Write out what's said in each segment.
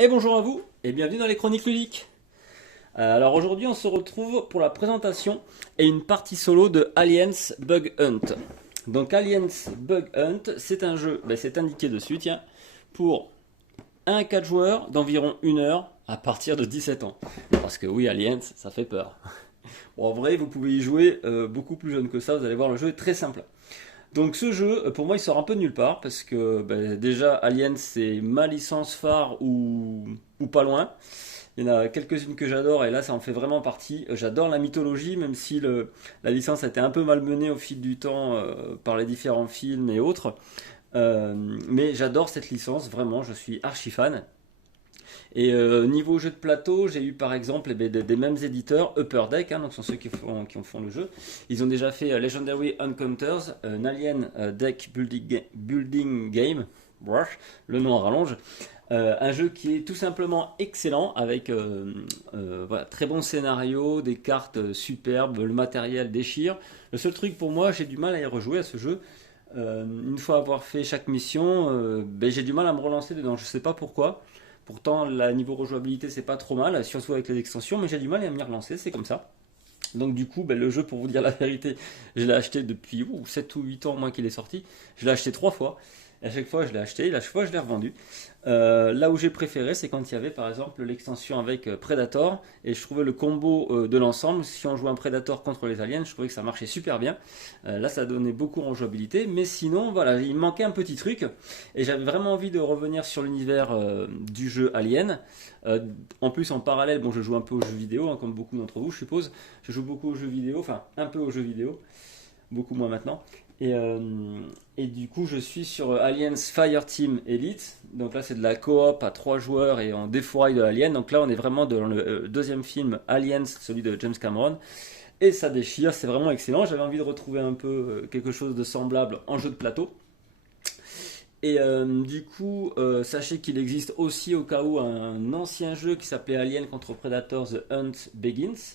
Et bonjour à vous et bienvenue dans les Chroniques Ludiques. Alors aujourd'hui on se retrouve pour la présentation et une partie solo de Aliens Bug Hunt. Donc Aliens Bug Hunt, c'est un jeu, c'est indiqué dessus, tiens, pour 1 à 4 joueurs d'environ 1 heure à partir de 17 ans. Parce que oui, Aliens, ça fait peur. Bon, en vrai, vous pouvez y jouer beaucoup plus jeune que ça, vous allez voir, le jeu est très simple. Donc ce jeu, pour moi, il sort un peu de nulle part parce que déjà Alien, c'est ma licence phare ou pas loin. Il y en a quelques-unes que j'adore et là, ça en fait vraiment partie. J'adore la mythologie, même si la licence a été un peu malmenée au fil du temps par les différents films et autres. Mais j'adore cette licence, vraiment, je suis archi fan. Et niveau jeu de plateau, j'ai eu par exemple des mêmes éditeurs, Upper Deck, hein, donc sont ceux qui font le jeu. Ils ont déjà fait Legendary Encounters, un Alien Deck Building Game, bref, le nom en rallonge. Un jeu qui est tout simplement excellent avec voilà, très bon scénario, des cartes superbes, le matériel déchire. Le seul truc pour moi, j'ai du mal à y rejouer à ce jeu. Une fois avoir fait chaque mission, j'ai du mal à me relancer dedans. Je sais pas pourquoi. Pourtant, la niveau rejouabilité, c'est pas trop mal, surtout avec les extensions, mais j'ai du mal à m'y relancer, c'est comme ça. Donc du coup, le jeu, pour vous dire la vérité, je l'ai acheté depuis 7 ou 8 ans au moins qu'il est sorti. Je l'ai acheté 3 fois. Et à chaque fois, je l'ai acheté, et à chaque fois, je l'ai revendu. Là où j'ai préféré, c'est quand il y avait par exemple l'extension avec Predator, et je trouvais le combo de l'ensemble, si on jouait un Predator contre les aliens, je trouvais que ça marchait super bien. Là, ça donnait beaucoup en jouabilité, mais sinon, voilà, il me manquait un petit truc, et j'avais vraiment envie de revenir sur l'univers du jeu Alien. Euh, En plus, en parallèle, bon, je joue un peu aux jeux vidéo, hein, comme beaucoup d'entre vous, je suppose. Je joue beaucoup aux jeux vidéo, enfin, un peu aux jeux vidéo, beaucoup moins maintenant. Et, euh, et du coup, je suis sur Aliens Fireteam Elite. Donc là, c'est de la coop à 3 joueurs et en défouraille de Alien. Donc là, on est vraiment dans le deuxième film Aliens, celui de James Cameron. Et ça déchire, c'est vraiment excellent. J'avais envie de retrouver un peu quelque chose de semblable en jeu de plateau. Et du coup, sachez qu'il existe aussi au cas où un ancien jeu qui s'appelait Alien contre Predator The Hunt Begins.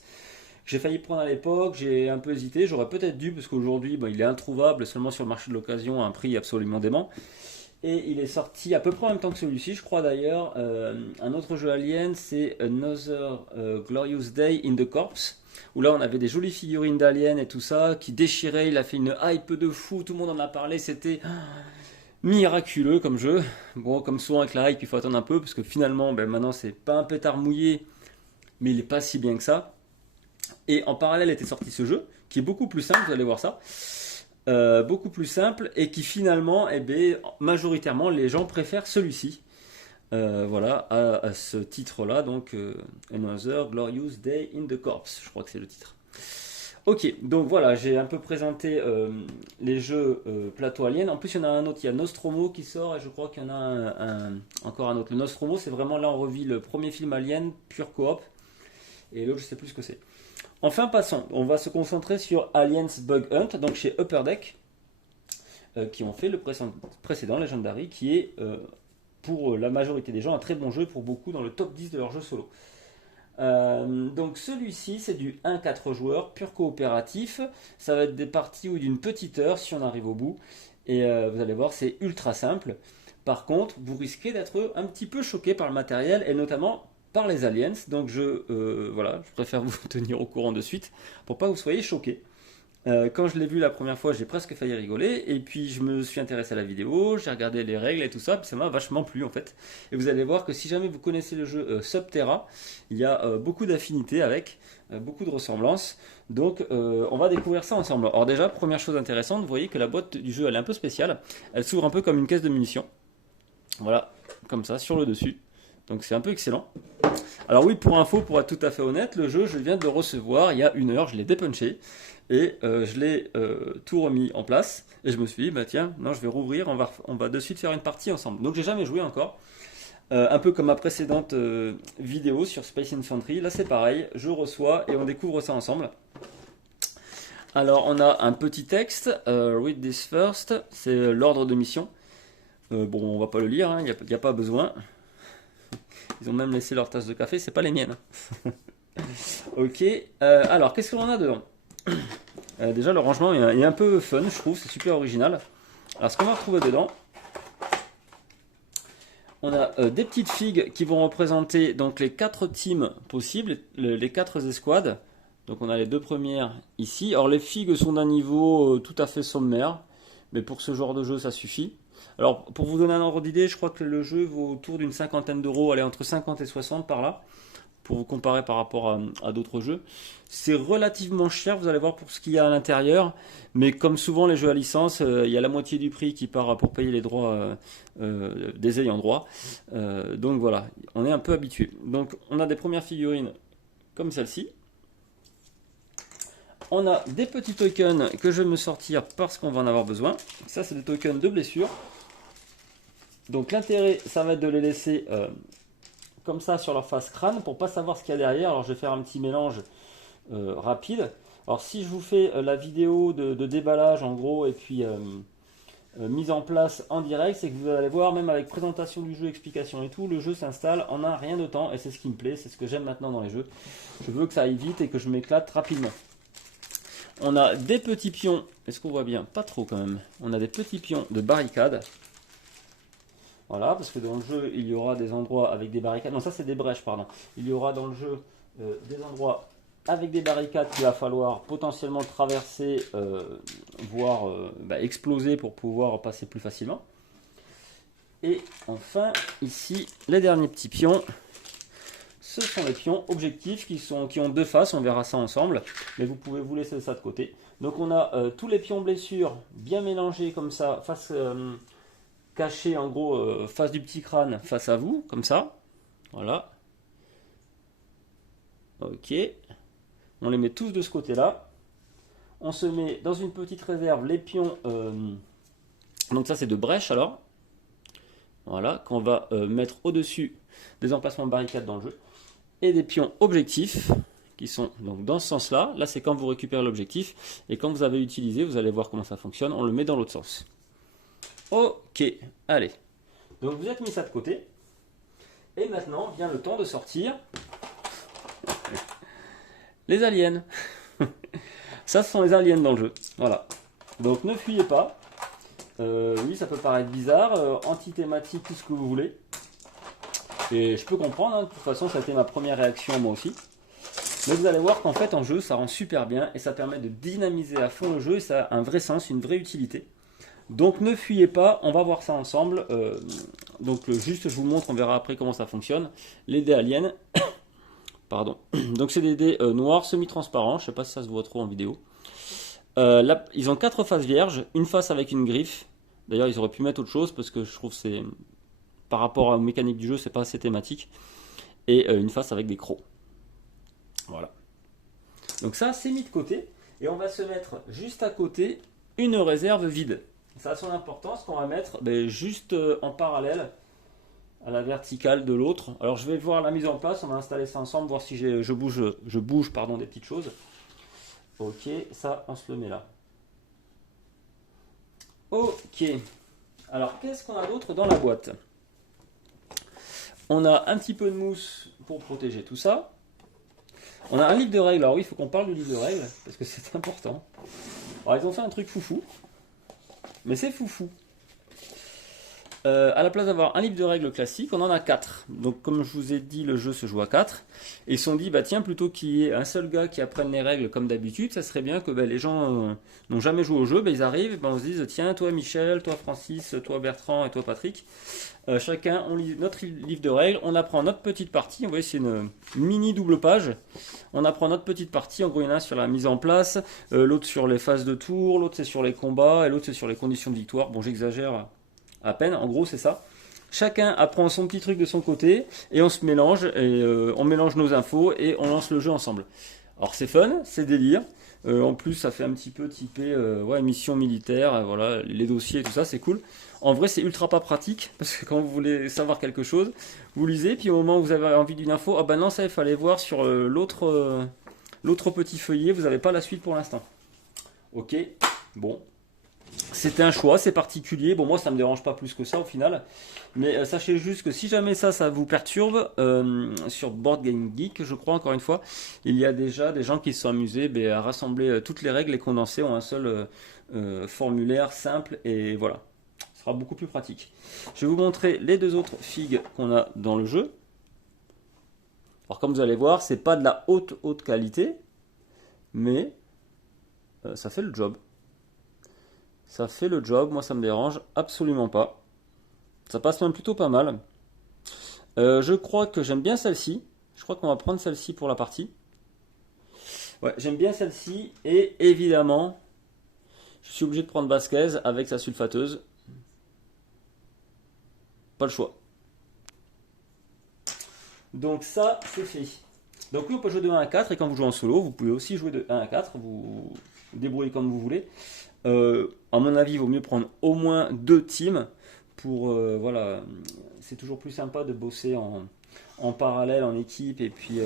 J'ai failli prendre à l'époque, j'ai un peu hésité, j'aurais peut-être dû parce qu'aujourd'hui il est introuvable seulement sur le marché de l'occasion à un prix absolument dément. Et il est sorti à peu près en même temps que celui-ci, je crois d'ailleurs. Un autre jeu Alien, c'est Another Glorious Day in the Corps, où là on avait des jolies figurines d'Alien et tout ça, qui déchiraient, il a fait une hype de fou, tout le monde en a parlé, c'était miraculeux comme jeu. Bon, comme souvent avec la hype, il faut attendre un peu, parce que finalement, maintenant c'est pas un pétard mouillé, mais il est pas si bien que ça. Et en parallèle était sorti ce jeu, qui est beaucoup plus simple, vous allez voir ça. Beaucoup plus simple, et qui finalement, majoritairement, les gens préfèrent celui-ci. Voilà, à ce titre-là, donc Another Glorious Day in the Corps, je crois que c'est le titre. Ok, donc voilà, j'ai un peu présenté les jeux plateau Alien. En plus, il y en a un autre, il y a Nostromo qui sort, et je crois qu'il y en a encore un autre. Le Nostromo, c'est vraiment là, on revit le premier film Alien, pure coop, et l'autre, je sais plus ce que c'est. Enfin, passons. On va se concentrer sur Aliens Bug Hunt, donc chez Upper Deck, qui ont fait le précédent Legendary, qui est pour la majorité des gens un très bon jeu, pour beaucoup dans le top 10 de leurs jeux solo. Donc celui-ci, c'est du 1-4 joueurs, pur coopératif. Ça va être des parties ou d'une petite heure si on arrive au bout. Et vous allez voir, c'est ultra simple. Par contre, vous risquez d'être un petit peu choqué par le matériel et notamment par les aliens. Donc voilà, je préfère vous tenir au courant de suite pour pas que vous soyez choqués. Quand je l'ai vu la première fois, j'ai presque failli rigoler. Et puis je me suis intéressé à la vidéo, j'ai regardé les règles et tout ça, puis ça m'a vachement plu en fait. Et vous allez voir que si jamais vous connaissez le jeu Subterra, il y a beaucoup d'affinités avec, beaucoup de ressemblances. Donc on va découvrir ça ensemble. Alors déjà, première chose intéressante, vous voyez que la boîte du jeu elle est un peu spéciale. Elle s'ouvre un peu comme une caisse de munitions. Voilà, comme ça, sur le dessus. Donc c'est un peu excellent. Alors oui, pour info, pour être tout à fait honnête, le jeu, je viens de le recevoir il y a 1 heure, je l'ai dépunché et je l'ai tout remis en place. Et je me suis dit, bah tiens, non, je vais rouvrir, on va de suite faire une partie ensemble. Donc j'ai jamais joué encore. Un peu comme ma précédente vidéo sur Space Infantry, là c'est pareil, je reçois et on découvre ça ensemble. Alors on a un petit texte, read this first, c'est l'ordre de mission. Bon, on va pas le lire, il n'y a pas besoin. Ils ont même laissé leur tasse de café, c'est pas les miennes. Ok, alors qu'est-ce qu'on a dedans? Déjà, le rangement est un peu fun, je trouve, c'est super original. Alors, ce qu'on va retrouver dedans, On a des petites figues qui vont représenter donc les 4 teams possibles, les 4 escouades. Donc on a les 2 premières ici. Alors les figues sont d'un niveau tout à fait sommaire, mais pour ce genre de jeu ça suffit. Alors pour vous donner un ordre d'idée, je crois que le jeu vaut autour d'une cinquantaine d'euros, allez entre 50 et 60 par là, pour vous comparer par rapport à d'autres jeux. C'est relativement cher, vous allez voir pour ce qu'il y a à l'intérieur, mais comme souvent les jeux à licence, il y a la moitié du prix qui part pour payer les droits des ayants droit. Donc voilà, on est un peu habitué. Donc on a des premières figurines comme celle-ci. On a des petits tokens que je vais me sortir parce qu'on va en avoir besoin. Ça, c'est des tokens de blessure. Donc l'intérêt, ça va être de les laisser comme ça sur leur face crâne pour pas savoir ce qu'il y a derrière. Alors je vais faire un petit mélange rapide. Alors si je vous fais la vidéo de déballage en gros et puis mise en place en direct, c'est que vous allez voir, même avec présentation du jeu, explication et tout, le jeu s'installe en un rien de temps et c'est ce qui me plaît, c'est ce que j'aime maintenant dans les jeux. Je veux que ça aille vite et que je m'éclate rapidement. On a des petits pions, est-ce qu'on voit bien? Pas trop quand même. On a des petits pions de barricades. Voilà, parce que dans le jeu, il y aura des endroits avec des barricades. Non, ça c'est des brèches, pardon. Il y aura dans le jeu des endroits avec des barricades qu'il va falloir potentiellement traverser, voire exploser pour pouvoir passer plus facilement. Et enfin, ici, les derniers petits pions. Ce sont les pions objectifs qui ont 2 faces, on verra ça ensemble, mais vous pouvez vous laisser ça de côté. Donc on a tous les pions blessures bien mélangés comme ça, face cachée en gros, face du petit crâne face à vous, comme ça. Voilà. Ok. On les met tous de ce côté-là. On se met dans une petite réserve les pions, donc ça c'est de brèche alors. Voilà, qu'on va mettre au-dessus des emplacements de barricades dans le jeu. Et des pions objectifs qui sont donc dans ce sens là. Là c'est quand vous récupérez l'objectif et quand vous avez utilisé, vous allez voir comment ça fonctionne, on le met dans l'autre sens. Ok, allez. Donc vous êtes mis ça de côté et maintenant vient le temps de sortir les aliens. Ça ce sont les aliens dans le jeu, voilà. Donc ne fuyez pas. Oui, ça peut paraître bizarre, anti-thématique, tout ce que vous voulez. Et je peux comprendre, hein, de toute façon ça a été ma première réaction moi aussi. Mais vous allez voir qu'en fait en jeu ça rend super bien et ça permet de dynamiser à fond le jeu et ça a un vrai sens, une vraie utilité. Donc ne fuyez pas, on va voir ça ensemble. Donc juste je vous montre, on verra après comment ça fonctionne. Les dés aliens. Pardon. Donc c'est des dés noirs semi-transparents, je ne sais pas si ça se voit trop en vidéo. Là, ils ont 4 faces vierges, une face avec une griffe. D'ailleurs ils auraient pu mettre autre chose parce que je trouve que c'est... Par rapport aux mécaniques du jeu, c'est pas assez thématique. Et une face avec des crocs. Voilà. Donc ça, c'est mis de côté. Et on va se mettre juste à côté une réserve vide. Ça a son importance qu'on va mettre juste en parallèle à la verticale de l'autre. Alors je vais voir la mise en place, on va installer ça ensemble, voir si je bouge des petites choses. Ok, ça, on se le met là. Ok. Alors, qu'est-ce qu'on a d'autre dans la boîte ? On a un petit peu de mousse pour protéger tout ça. On a un livre de règles. Alors oui, il faut qu'on parle du livre de règles, parce que c'est important. Alors ils ont fait un truc foufou. Mais c'est foufou. À la place d'avoir un livre de règles classique, on en a 4. Donc comme je vous ai dit, le jeu se joue à 4. Et ils se sont dit, bah tiens, plutôt qu'il y ait un seul gars qui apprenne les règles comme d'habitude, ça serait bien que les gens n'ont jamais joué au jeu, ils arrivent et on se dise, tiens, toi Michel, toi Francis, toi Bertrand et toi Patrick, chacun on lit notre livre de règles, on apprend notre petite partie, vous voyez c'est une mini double page, on apprend notre petite partie, en gros il y en a un sur la mise en place, l'autre sur les phases de tour, l'autre c'est sur les combats, et l'autre c'est sur les conditions de victoire, bon j'exagère à peine, en gros c'est ça. Chacun apprend son petit truc de son côté et on se mélange et on mélange nos infos et on lance le jeu ensemble. Alors c'est fun, c'est délire. En plus ça fait un petit peu typé mission militaire, voilà, les dossiers et tout ça, c'est cool. En vrai c'est ultra pas pratique parce que quand vous voulez savoir quelque chose, vous lisez puis au moment où vous avez envie d'une info, ah ben non ça il fallait voir sur l'autre petit feuillet, vous n'avez pas la suite pour l'instant. Ok, bon. C'était un choix, c'est particulier. Bon, moi, ça me dérange pas plus que ça au final. Mais sachez juste que si jamais ça vous perturbe, sur Board Game Geek, je crois encore une fois, il y a déjà des gens qui se sont amusés à rassembler toutes les règles et condenser en un seul formulaire simple. Et voilà, ce sera beaucoup plus pratique. Je vais vous montrer les deux autres figues qu'on a dans le jeu. Alors comme vous allez voir, c'est pas de la haute qualité, mais ça fait le job. Ça fait le job, moi ça me dérange absolument pas. Ça passe même plutôt pas mal. Je crois que j'aime bien celle-ci. Je crois qu'on va prendre celle-ci pour la partie. Ouais, j'aime bien celle-ci. Et évidemment, je suis obligé de prendre Vasquez avec sa sulfateuse. Pas le choix. Donc ça, c'est fait. Donc oui, on peut jouer de 1 à 4. Et quand vous jouez en solo, vous pouvez aussi jouer de 1 à 4. Vous vous débrouillez comme vous voulez. À mon avis, il vaut mieux prendre au moins 2 teams. Pour, voilà, c'est toujours plus sympa de bosser en parallèle, en équipe. Et puis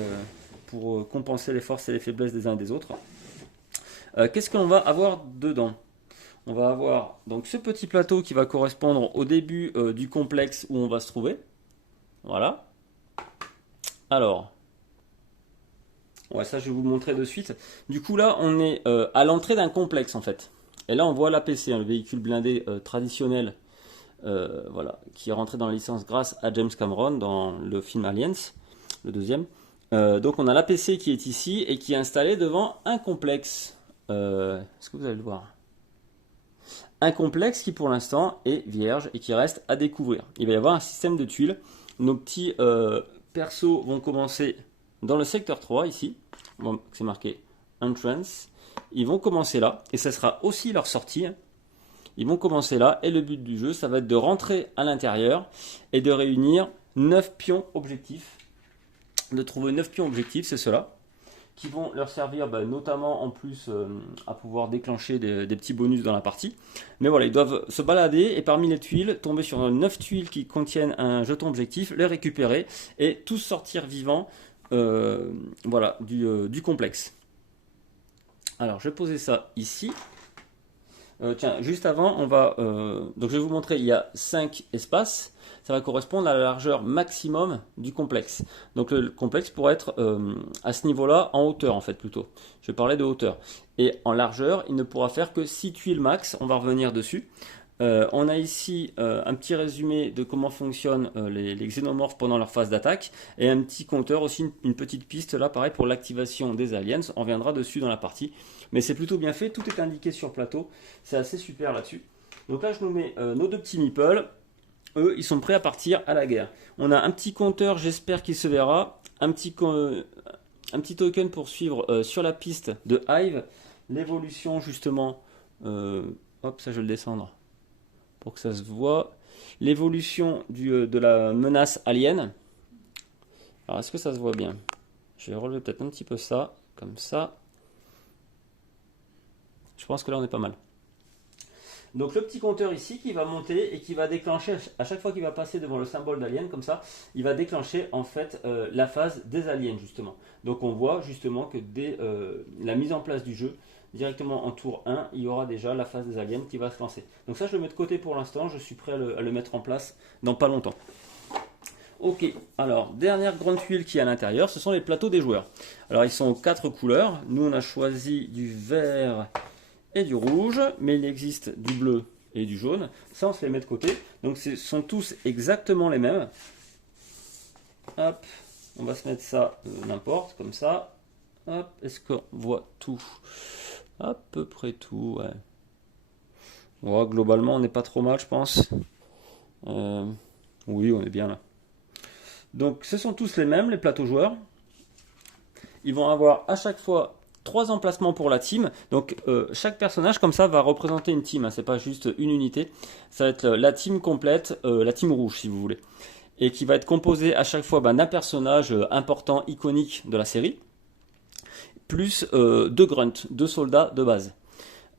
pour compenser les forces et les faiblesses des uns et des autres. Qu'est-ce qu'on va avoir dedans? On va avoir donc ce petit plateau qui va correspondre au début du complexe où on va se trouver. Voilà. Alors, ouais, ça je vais vous le montrer de suite. Du coup là, on est à l'entrée d'un complexe en fait. Et là, on voit l'APC, hein, le véhicule blindé traditionnel, voilà, qui est rentré dans la licence grâce à James Cameron dans le film Aliens, le deuxième. Donc on a l'APC qui est ici et qui est installé devant un complexe. Est-ce que vous allez le voir? Un complexe qui pour l'instant est vierge et qui reste à découvrir. Il va y avoir un système de tuiles. Nos petits persos vont commencer dans le secteur 3 ici. Bon, c'est marqué Entrance. Ils vont commencer là et ça sera aussi leur sortie. Ils vont commencer là et le but du jeu, ça va être de rentrer à l'intérieur et de réunir 9 pions objectifs. De trouver 9 pions objectifs, c'est cela, qui vont leur servir notamment en plus à pouvoir déclencher des petits bonus dans la partie. Mais voilà, ils doivent se balader et parmi les tuiles, tomber sur 9 tuiles qui contiennent un jeton objectif, les récupérer et tous sortir vivants voilà, du complexe. Alors, je vais poser ça ici. Tiens, juste avant, on va donc je vais vous montrer, il y a 5 espaces. Ça va correspondre à la largeur maximum du complexe. Donc le complexe pourrait être à ce niveau-là, en hauteur en fait plutôt. Je parlais de hauteur. Et en largeur, il ne pourra faire que 6 tuiles max. On va revenir dessus. On a ici un petit résumé de comment fonctionnent les xénomorphes pendant leur phase d'attaque. Et un petit compteur, aussi une petite piste là, pareil pour l'activation des aliens. On reviendra dessus dans la partie. Mais c'est plutôt bien fait, tout est indiqué sur plateau. C'est assez super là-dessus. Donc là, je nous mets nos deux petits meeples. Eux, ils sont prêts à partir à la guerre. On a un petit compteur, j'espère qu'il se verra. Un petit token pour suivre sur la piste de Hive. L'évolution, justement. Hop, ça, je vais le descendre pour que ça se voit. L'évolution de la menace alien. Alors, est-ce que ça se voit bien? Je vais relever peut-être un petit peu ça, comme ça. Je pense que là, on est pas mal. Donc le petit compteur ici qui va monter et qui va déclencher à chaque fois qu'il va passer devant le symbole d'alien comme ça, il va déclencher en fait la phase des aliens justement. Donc on voit justement que dès la mise en place du jeu, directement en tour 1, il y aura déjà la phase des aliens qui va se lancer. Donc ça je le mets de côté pour l'instant, je suis prêt à le mettre en place dans pas longtemps. Ok, alors dernière grande tuile qui est à l'intérieur, ce sont les plateaux des joueurs. Alors ils sont aux 4 couleurs, nous on a choisi du vert et du rouge, mais il existe du bleu et du jaune. Ça, on se les met de côté. Donc, ce sont tous exactement les mêmes. Hop, on va se mettre ça n'importe, comme ça. Hop, est-ce qu'on voit tout? À peu près tout, ouais. Ouais, globalement, on n'est pas trop mal, je pense. Oui, on est bien là. Donc, ce sont tous les mêmes, les plateaux joueurs. Ils vont avoir à chaque fois 3 emplacements pour la team. Donc chaque personnage comme ça va représenter une team, hein. C'est pas juste une unité. Ça va être la team complète, la team rouge si vous voulez. Et qui va être composée à chaque fois d'un personnage important, iconique de la série. Plus 2 grunts, 2 soldats de base.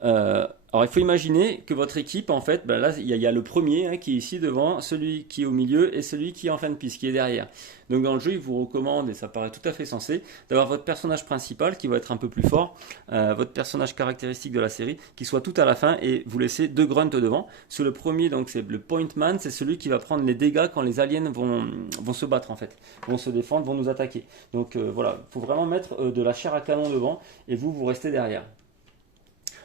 Alors il faut imaginer que votre équipe, en fait, là il y a le premier hein, qui est ici devant, celui qui est au milieu et celui qui est en fin de piste, qui est derrière. Donc dans le jeu, il vous recommande, et ça paraît tout à fait sensé, d'avoir votre personnage principal qui va être un peu plus fort, votre personnage caractéristique de la série, qui soit tout à la fin et vous laissez 2 grunts devant. Sur le premier, donc c'est le point man, c'est celui qui va prendre les dégâts quand les aliens vont se battre en fait, vont se défendre, vont nous attaquer. Donc voilà, il faut vraiment mettre de la chair à canon devant et vous restez derrière.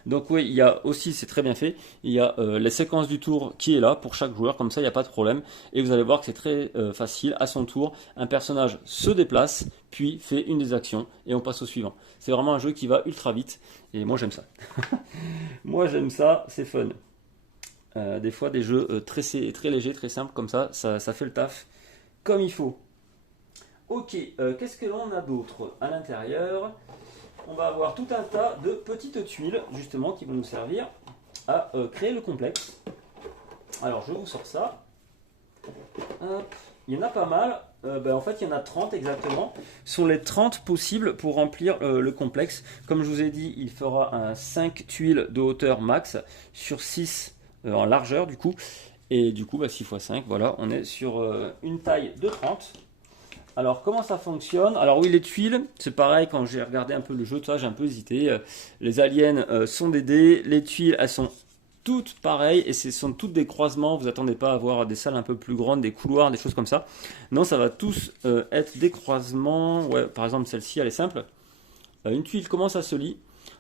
Donc oui, il y a aussi, c'est très bien fait, il y a les séquences du tour qui est là pour chaque joueur, comme ça il n'y a pas de problème. Et vous allez voir que c'est très facile, à son tour, un personnage se déplace, puis fait une des actions, et on passe au suivant. C'est vraiment un jeu qui va ultra vite, et moi j'aime ça. Moi j'aime ça, c'est fun. Des fois des jeux très légers, très simples comme ça fait le taf comme il faut. Ok, qu'est-ce que l'on a d'autre à l'intérieur? On va avoir tout un tas de petites tuiles justement qui vont nous servir à créer le complexe. Alors je vous sors ça. Hop. Il y en a pas mal. En fait, il y en a 30 exactement. Ce sont les 30 possibles pour remplir le complexe. Comme je vous ai dit, il fera un 5 tuiles de hauteur max sur 6 en largeur du coup. Et du coup, 6 x 5, voilà, on est sur une taille de 30. Alors, comment ça fonctionne? Alors oui, les tuiles, c'est pareil, quand j'ai regardé un peu le jeu, tout ça, j'ai un peu hésité. Les aliens sont des dés, les tuiles, elles sont toutes pareilles, et ce sont toutes des croisements. Vous attendez pas à avoir des salles un peu plus grandes, des couloirs, des choses comme ça. Non, ça va tous être des croisements. Ouais, par exemple, celle-ci, elle est simple. Une tuile commence à se lit.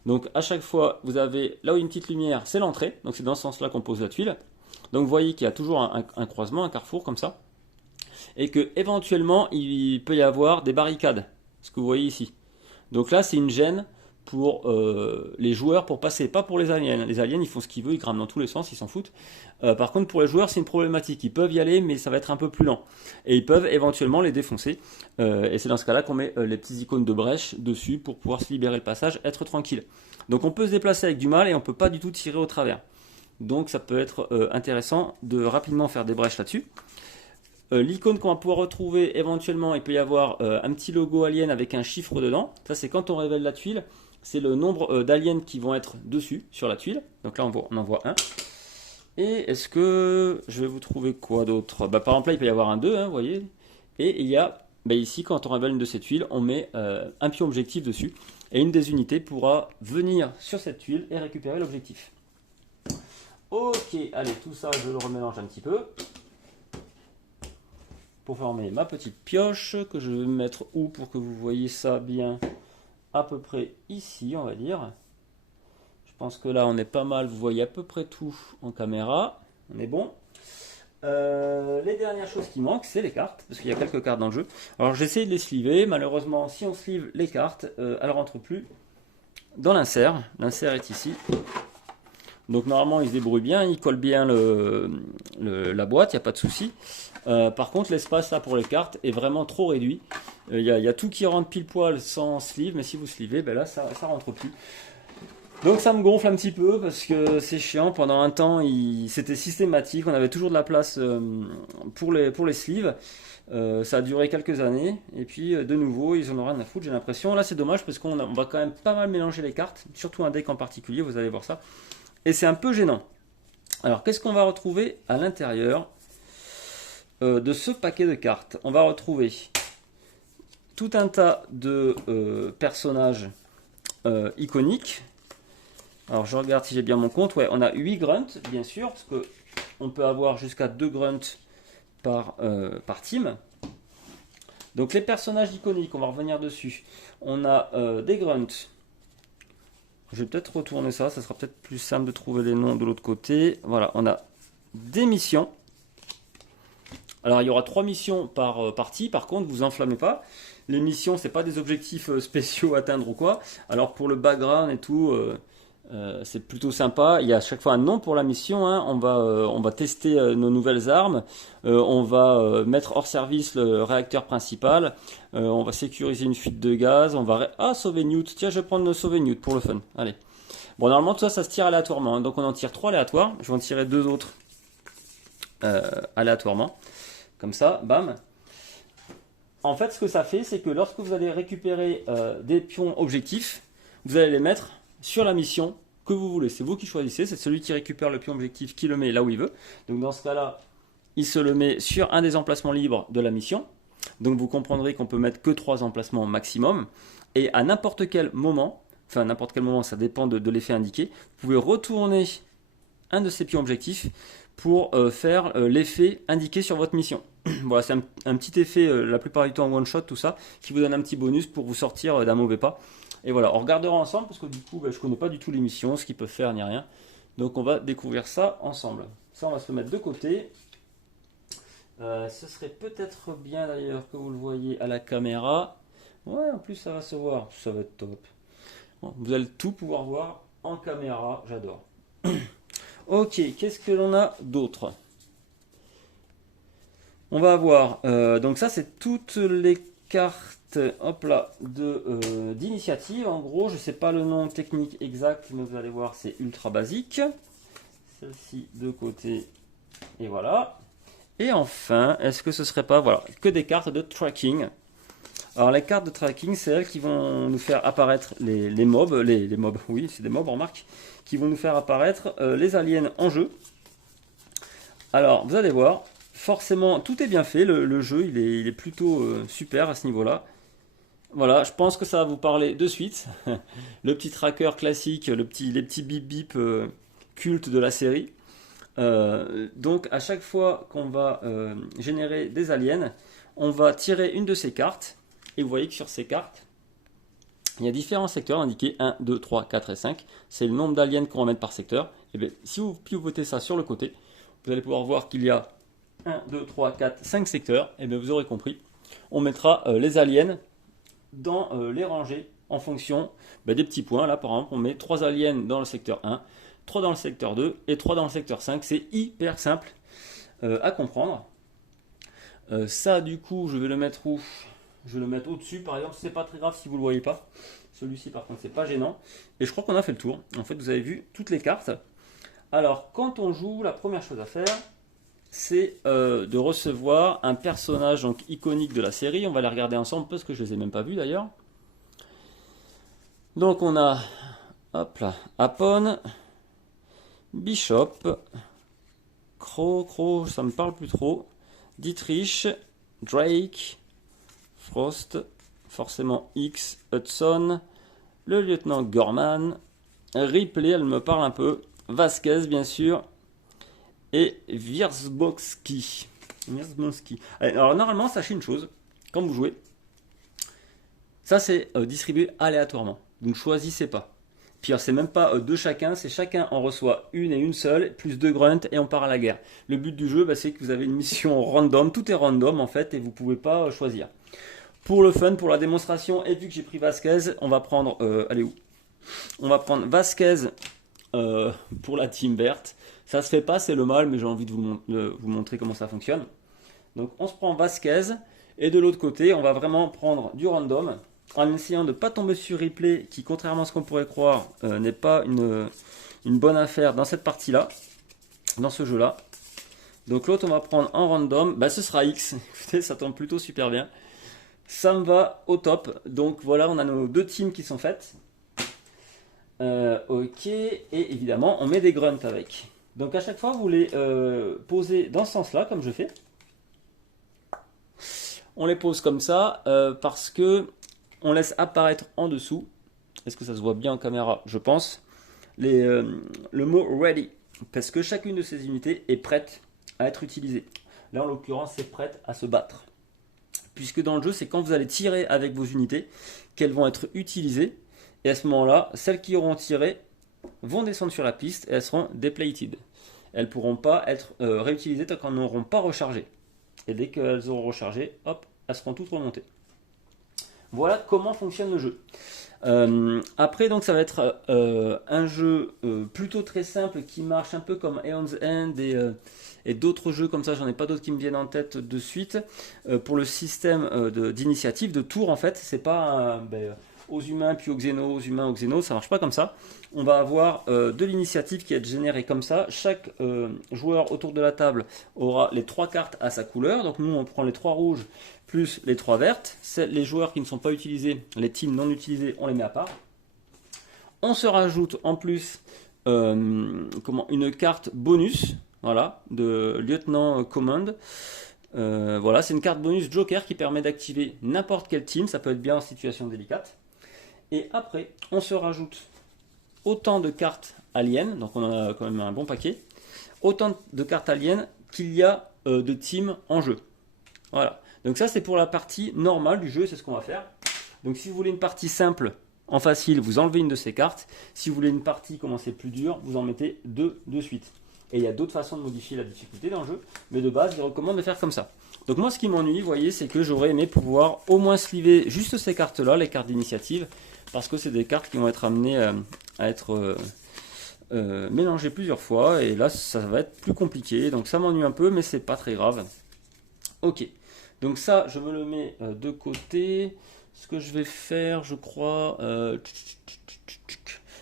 Donc, à chaque fois, vous avez là où il y a une petite lumière, c'est l'entrée. Donc, c'est dans ce sens-là qu'on pose la tuile. Donc, vous voyez qu'il y a toujours un croisement, un carrefour comme ça. Et que éventuellement il peut y avoir des barricades, ce que vous voyez ici. Donc là, c'est une gêne pour les joueurs pour passer, pas pour les aliens. Les aliens, ils font ce qu'ils veulent, ils grimpent dans tous les sens, ils s'en foutent. Par contre, pour les joueurs, c'est une problématique. Ils peuvent y aller, mais ça va être un peu plus lent. Et ils peuvent éventuellement les défoncer. Et c'est dans ce cas-là qu'on met les petits icônes de brèche dessus pour pouvoir se libérer le passage, être tranquille. Donc on peut se déplacer avec du mal et on peut pas du tout tirer au travers. Donc ça peut être intéressant de rapidement faire des brèches là-dessus. L'icône qu'on va pouvoir retrouver éventuellement, il peut y avoir un petit logo alien avec un chiffre dedans. Ça, c'est quand on révèle la tuile, c'est le nombre d'aliens qui vont être dessus sur la tuile. Donc là, on en voit un. Et est-ce que je vais vous trouver quoi d'autre? Par exemple, là, il peut y avoir un 2, hein, vous voyez. Et il y a ici, quand on révèle une de ces tuiles, on met un pion objectif dessus. Et une des unités pourra venir sur cette tuile et récupérer l'objectif. Ok, allez, tout ça, je le remélange un petit peu. Pour former ma petite pioche que je vais mettre où pour que vous voyez ça bien, à peu près ici, on va dire. Je pense que là on est pas mal, vous voyez à peu près tout en caméra, on est bon. Les dernières choses qui manquent, c'est les cartes, parce qu'il y a quelques cartes dans le jeu. Alors j'essaie de les sliver, malheureusement si on sleeve les cartes, elles ne rentrent plus dans l'insert. L'insert est ici. Donc normalement il se débrouille bien, il colle bien la boîte, il n'y a pas de souci. Par contre l'espace là pour les cartes est vraiment trop réduit. Il y a tout qui rentre pile poil sans sleeve, mais si vous slivez, là ça rentre plus. Donc ça me gonfle un petit peu parce que c'est chiant. Pendant un temps c'était systématique, on avait toujours de la place pour les sleeves. Ça a duré quelques années et puis de nouveau ils en ont rien à foutre, j'ai l'impression. Là c'est dommage parce qu'on va quand même pas mal mélanger les cartes, surtout un deck en particulier, vous allez voir ça. Et c'est un peu gênant. Alors qu'est-ce qu'on va retrouver à l'intérieur de ce paquet de cartes? On va retrouver tout un tas de personnages iconiques. Alors je regarde si j'ai bien mon compte. Ouais, on a 8 grunts bien sûr, parce que on peut avoir jusqu'à 2 grunts par team. Donc les personnages iconiques, on va revenir dessus. On a des grunts. Je vais peut-être retourner ça sera peut-être plus simple de trouver les noms de l'autre côté. Voilà, on a des missions. Alors il y aura 3 missions par partie, par contre vous enflammez pas. Les missions, c'est pas des objectifs spéciaux à atteindre ou quoi. Alors pour le background et tout, c'est plutôt sympa. Il y a à chaque fois un nom pour la mission, hein. On va tester nos nouvelles armes. On va mettre hors service le réacteur principal. On va sécuriser une fuite de gaz. On va sauver Newt. Tiens, je vais prendre sauver Newt pour le fun. Allez. Bon, normalement tout ça, ça se tire aléatoirement, hein. Donc on en tire 3 aléatoires. Je vais en tirer 2 autres aléatoirement. Comme ça, bam. En fait, ce que ça fait, c'est que lorsque vous allez récupérer des pions objectifs, vous allez les mettre sur la mission que vous voulez. C'est vous qui choisissez, c'est celui qui récupère le pion objectif qui le met là où il veut. Donc dans ce cas-là, il se le met sur un des emplacements libres de la mission. Donc vous comprendrez qu'on peut mettre que 3 emplacements maximum. Et à n'importe quel moment, enfin n'importe quel moment, ça dépend de l'effet indiqué, vous pouvez retourner un de ces pions objectifs pour faire l'effet indiqué sur votre mission. Voilà, c'est un petit effet, la plupart du temps en one shot, tout ça, qui vous donne un petit bonus pour vous sortir d'un mauvais pas. Et voilà, on regardera ensemble parce que du coup, je connais pas du tout l'émission, ce qu'ils peuvent faire ni rien. Donc on va découvrir ça ensemble. Ça, on va se le mettre de côté. Ce serait peut-être bien d'ailleurs que vous le voyez à la caméra. Ouais, en plus ça va se voir, ça va être top. Bon, vous allez tout pouvoir voir en caméra, j'adore. Ok, qu'est-ce que l'on a d'autre? On va avoir, donc ça c'est toutes les cartes, hop là, d'initiative. En gros, je sais pas le nom technique exact, mais vous allez voir, c'est ultra basique. Celle-ci de côté, et voilà. Et enfin, est-ce que ce serait pas, voilà, que des cartes de tracking. Alors les cartes de tracking, c'est elles qui vont nous faire apparaître les mobs, les mobs, oui, c'est des mobs, on remarque, qui vont nous faire apparaître les aliens en jeu. Alors, vous allez voir, forcément, tout est bien fait, le jeu, il est plutôt super à ce niveau-là. Voilà, je pense que ça va vous parler de suite. Le petit tracker classique, les petits bip bip cultes de la série. Donc à chaque fois qu'on va générer des aliens, on va tirer une de ces cartes. Et vous voyez que sur ces cartes, il y a différents secteurs indiqués 1, 2, 3, 4 et 5. C'est le nombre d'aliens qu'on va mettre par secteur. Et bien, si vous pivotez ça sur le côté, vous allez pouvoir voir qu'il y a 1, 2, 3, 4, 5 secteurs. Et bien vous aurez compris. On mettra les aliens dans les rangées en fonction des petits points. Là par exemple, on met 3 aliens dans le secteur 1, 3 dans le secteur 2 et 3 dans le secteur 5. C'est hyper simple à comprendre. Ça du coup, je vais le mettre où? Je vais le mettre au-dessus par exemple, c'est pas très grave si vous ne le voyez pas. Celui-ci par contre c'est pas gênant. Et je crois qu'on a fait le tour. En fait vous avez vu toutes les cartes. Alors quand on joue, la première chose à faire, c'est de recevoir un personnage donc, iconique de la série. On va les regarder ensemble parce que je les ai même pas vus d'ailleurs. Donc on a, hop là, Apon, Bishop, Crow, ça me parle plus trop, Dietrich, Drake, Frost, forcément X, Hudson, le lieutenant Gorman, Ripley, elle me parle un peu, Vasquez bien sûr, et Wierzbowski. Alors normalement, sachez une chose, quand vous jouez, ça c'est distribué aléatoirement, vous ne choisissez pas. Puis c'est même pas de chacun, c'est chacun en reçoit une et une seule, plus 2 grunts et on part à la guerre. Le but du jeu, c'est que vous avez une mission random, tout est random en fait et vous pouvez pas choisir. Pour le fun, pour la démonstration, et vu que j'ai pris Vasquez, on va prendre, allez où? On va prendre Vasquez pour la team verte. Ça se fait pas, c'est le mal, mais j'ai envie de vous montrer comment ça fonctionne. Donc on se prend Vasquez et de l'autre côté, on va vraiment prendre du random. En essayant de ne pas tomber sur Ripley, qui contrairement à ce qu'on pourrait croire, n'est pas une bonne affaire dans cette partie-là, dans ce jeu-là. Donc l'autre on va prendre en random, ce sera X, écoutez ça tombe plutôt super bien. Ça me va au top, donc voilà on a nos deux teams qui sont faites. Ok, et évidemment on met des grunts avec. Donc à chaque fois vous les posez dans ce sens-là, comme je fais. On les pose comme ça, parce que on laisse apparaître en dessous, est-ce que ça se voit bien en caméra? Je pense, le mot ready, parce que chacune de ces unités est prête à être utilisée. Là en l'occurrence c'est prête à se battre. Puisque dans le jeu c'est quand vous allez tirer avec vos unités qu'elles vont être utilisées. Et à ce moment-là, celles qui auront tiré vont descendre sur la piste et elles seront deplated. Elles ne pourront pas être réutilisées tant qu'elles n'auront pas rechargé. Et dès qu'elles auront rechargé, hop, elles seront toutes remontées. Voilà comment fonctionne le jeu. Après, donc, ça va être un jeu plutôt très simple qui marche un peu comme Aeon's End et d'autres jeux comme ça. J'en ai pas d'autres qui me viennent en tête de suite. Pour le système d'initiative, de tour, en fait, c'est pas aux humains puis aux xénos, aux humains, aux xénos, ça marche pas comme ça. On va avoir de l'initiative qui est générée comme ça. Chaque joueur autour de la table aura les 3 cartes à sa couleur. Donc nous, on prend les 3 rouges plus les 3 vertes. Les joueurs qui ne sont pas utilisés, les teams non utilisés, on les met à part. On se rajoute en plus une carte bonus, voilà, de lieutenant command. Voilà, c'est une carte bonus Joker qui permet d'activer n'importe quel team. Ça peut être bien en situation délicate. Et après, on se rajoute autant de cartes aliens, donc on en a quand même un bon paquet, autant de cartes aliens qu'il y a de teams en jeu. Voilà. Donc ça c'est pour la partie normale du jeu, c'est ce qu'on va faire. Donc si vous voulez une partie simple, En facile, vous enlevez une de ces cartes. Si vous voulez une partie commencer plus dure, vous en mettez 2 de suite. Et il y a d'autres façons de modifier la difficulté dans le jeu, mais de base, je recommande de faire comme ça. Donc moi, ce qui m'ennuie, vous voyez, c'est que j'aurais aimé pouvoir au moins sliver juste ces cartes-là, les cartes d'initiative, parce que c'est des cartes qui vont être amenées à être mélangées plusieurs fois, et là, ça va être plus compliqué. Donc ça m'ennuie un peu, mais c'est pas très grave. Ok, donc ça, je me le mets de côté. Ce que je vais faire, je crois... je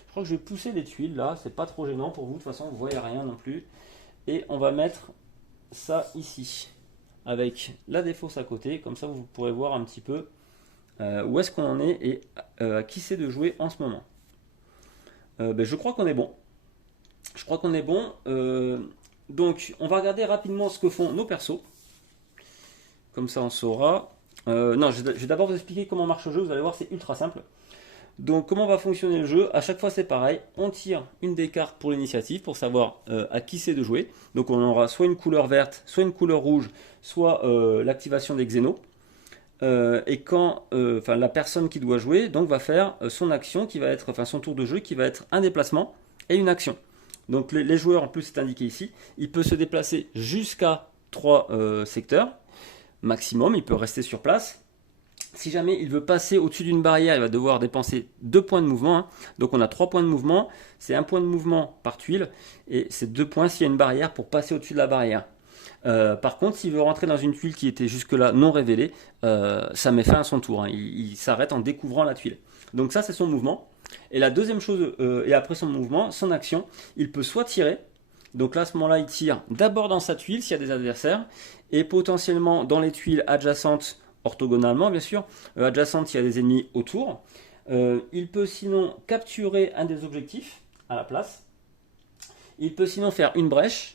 crois que je vais pousser les tuiles là, c'est pas trop gênant pour vous, de toute façon vous voyez rien non plus. Et on va mettre ça ici, avec la défausse à côté, comme ça vous pourrez voir un petit peu où est-ce qu'on en est et à qui c'est de jouer en ce moment. Je crois qu'on est bon. Je crois qu'on est bon. Donc on va regarder rapidement ce que font nos persos. Comme ça on saura. Non, je vais d'abord vous expliquer comment marche le jeu, vous allez voir c'est ultra simple. Donc comment va fonctionner le jeu? À chaque fois c'est pareil, on tire une des cartes pour l'initiative pour savoir à qui c'est de jouer. Donc on aura soit une couleur verte, soit une couleur rouge, soit l'activation des xénos. Et quand la personne qui doit jouer donc va faire son action qui va être, son tour de jeu qui va être un déplacement et une action. Donc les joueurs, en plus c'est indiqué ici, il peut se déplacer jusqu'à 3 secteurs maximum, il peut rester sur place. Si jamais il veut passer au-dessus d'une barrière, il va devoir dépenser 2 points de mouvement. Hein. Donc on a 3 points de mouvement, c'est 1 point de mouvement par tuile, et c'est 2 points s'il y a une barrière pour passer au-dessus de la barrière. Par contre, s'il veut rentrer dans une tuile qui était jusque-là non révélée, ça met fin à son tour. Hein. Il s'arrête en découvrant la tuile. Donc ça, c'est son mouvement. Et la deuxième chose, et après son mouvement, son action, il peut soit tirer. Donc là, à ce moment-là, il tire d'abord dans sa tuile s'il y a des adversaires, et potentiellement dans les tuiles adjacentes, orthogonalement bien sûr, adjacentes s'il y a des ennemis autour. Il peut sinon capturer un des objectifs à la place. Il peut sinon faire une brèche.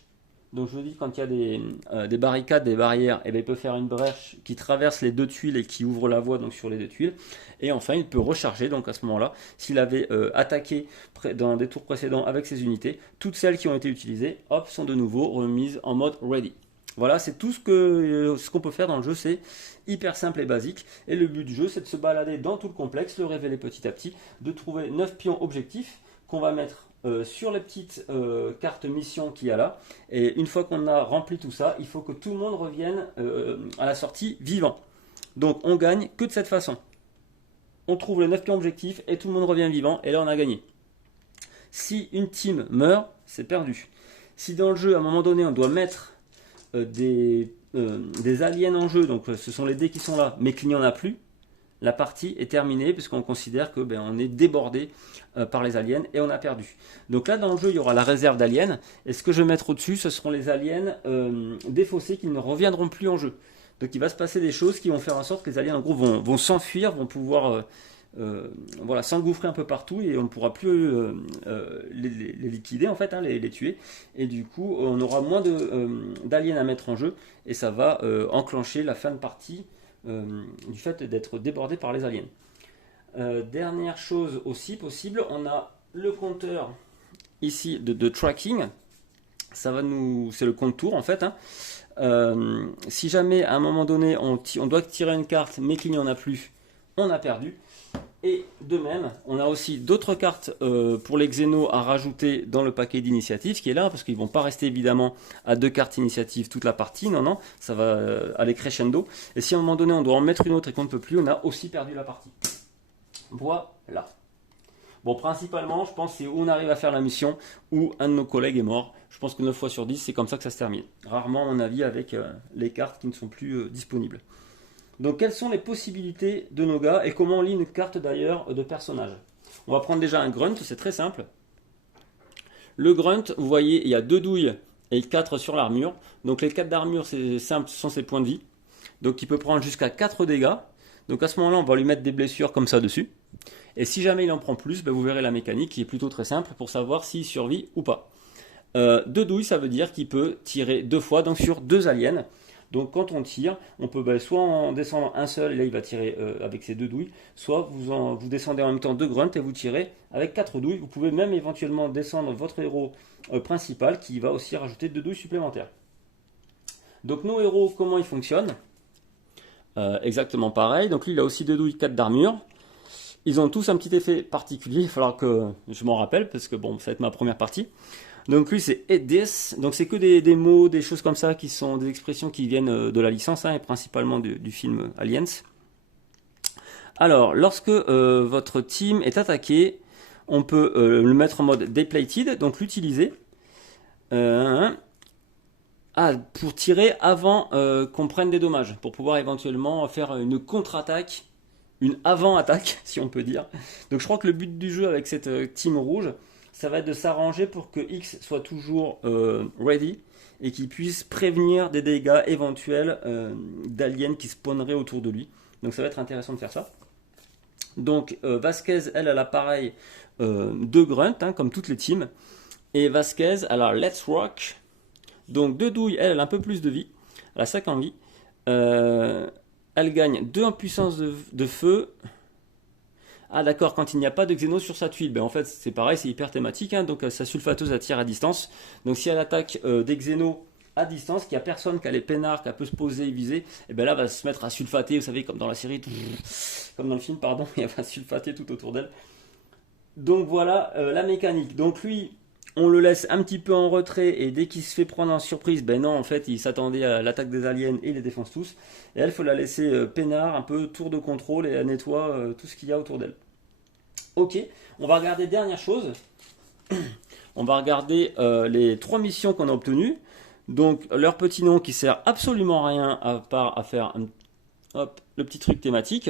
Donc je vous dis, quand il y a des barricades, des barrières, il peut faire une brèche qui traverse les 2 tuiles et qui ouvre la voie donc sur les 2 tuiles. Et enfin, il peut recharger, donc à ce moment-là, s'il avait attaqué dans des tours précédents avec ses unités, toutes celles qui ont été utilisées, hop, sont de nouveau remises en mode ready. Voilà, c'est tout ce qu'on peut faire dans le jeu, c'est hyper simple et basique. Et le but du jeu, c'est de se balader dans tout le complexe, le révéler petit à petit, de trouver 9 pions objectifs qu'on va mettre sur les petites cartes missions qu'il y a là. Et une fois qu'on a rempli tout ça, il faut que tout le monde revienne à la sortie vivant. Donc on gagne que de cette façon. On trouve les 9 pions objectifs et tout le monde revient vivant, et là on a gagné. Si une team meurt, c'est perdu. Si dans le jeu, à un moment donné, on doit mettre des aliens en jeu, donc ce sont les dés qui sont là, mais qu'il n'y en a plus, la partie est terminée puisqu'on considère que on est débordé par les aliens et on a perdu. Donc là dans le jeu il y aura la réserve d'aliens, et ce que je vais mettre au-dessus ce seront les aliens défaussés qui ne reviendront plus en jeu. Donc il va se passer des choses qui vont faire en sorte que les aliens en gros vont s'enfuir, vont pouvoir s'engouffrer un peu partout, et on ne pourra plus les liquider en fait, hein, les tuer, et du coup on aura moins d'aliens à mettre en jeu, et ça va enclencher la fin de partie du fait d'être débordé par les aliens. Dernière chose aussi possible, on a le compteur ici de tracking. C'est le compte tour en fait, hein. Si jamais à un moment donné on doit tirer une carte mais qu'il n'y en a plus, on a perdu. Et de même, on a aussi d'autres cartes pour les xénos à rajouter dans le paquet d'initiative qui est là, parce qu'ils ne vont pas rester évidemment à 2 cartes initiative toute la partie, non, ça va aller crescendo. Et si à un moment donné on doit en mettre une autre et qu'on ne peut plus, on a aussi perdu la partie. Voilà. Bon, principalement, je pense que c'est où on arrive à faire la mission, ou un de nos collègues est mort. Je pense que 9 fois sur 10, c'est comme ça que ça se termine. Rarement, à mon avis, avec les cartes qui ne sont plus disponibles. Donc quelles sont les possibilités de nos gars et comment on lit une carte d'ailleurs de personnage? On va prendre déjà un grunt, c'est très simple. Le grunt, vous voyez, il y a 2 douilles et 4 sur l'armure. Donc les 4 d'armure, c'est simple, ce sont ses points de vie. Donc il peut prendre jusqu'à 4 dégâts. Donc à ce moment-là, on va lui mettre des blessures comme ça dessus. Et si jamais il en prend plus, vous verrez la mécanique qui est plutôt très simple pour savoir s'il survit ou pas. 2 douilles, ça veut dire qu'il peut tirer 2 fois, donc sur 2 aliens. Donc quand on tire, on peut soit en descendre un seul, et là il va tirer avec ses 2 douilles, soit vous descendez en même temps 2 grunts et vous tirez avec 4 douilles. Vous pouvez même éventuellement descendre votre héros principal qui va aussi rajouter 2 douilles supplémentaires. Donc nos héros, comment ils fonctionnent? Exactement pareil, donc lui il a aussi 2 douilles, 4 d'armure. Ils ont tous un petit effet particulier, il va falloir que je m'en rappelle, parce que bon, ça va être ma première partie. Donc lui c'est Eat This, donc c'est que des mots, des choses comme ça qui sont des expressions qui viennent de la licence, hein, et principalement du film Aliens. Alors, lorsque votre team est attaqué, on peut le mettre en mode Depleted, donc l'utiliser pour tirer avant qu'on prenne des dommages, pour pouvoir éventuellement faire une contre-attaque, une avant-attaque, si on peut dire. Donc je crois que le but du jeu avec cette team rouge, ça va être de s'arranger pour que X soit toujours ready et qu'il puisse prévenir des dégâts éventuels d'aliens qui spawneraient autour de lui. Donc ça va être intéressant de faire ça. Donc Vasquez, elle a pareil de grunt, hein, comme toutes les teams. Et Vasquez, elle a Let's Rock. Donc de douille, elle a un peu plus de vie. Elle a 5 en vie. Elle gagne 2 en puissance de feu. Ah d'accord, quand il n'y a pas de xéno sur sa tuile, ben en fait c'est pareil, c'est hyper thématique, hein, donc sa sulfateuse elle tire à distance. Donc si elle attaque des xénos à distance, qu'il n'y a personne qui a les peinards, qui peut se poser et viser, et ben là elle va se mettre à sulfater, vous savez, comme dans la série, comme dans le film, pardon, elle va sulfater tout autour d'elle. Donc voilà la mécanique. Donc lui, on le laisse un petit peu en retrait et dès qu'il se fait prendre en surprise, ben non, en fait, il s'attendait à l'attaque des aliens et il les défonce tous. Et elle, il faut la laisser peinard, un peu tour de contrôle et elle nettoie tout ce qu'il y a autour d'elle. Ok, on va regarder dernière chose. On va regarder les 3 missions qu'on a obtenues. Donc leur petit nom qui sert absolument à rien à part à faire le petit truc thématique.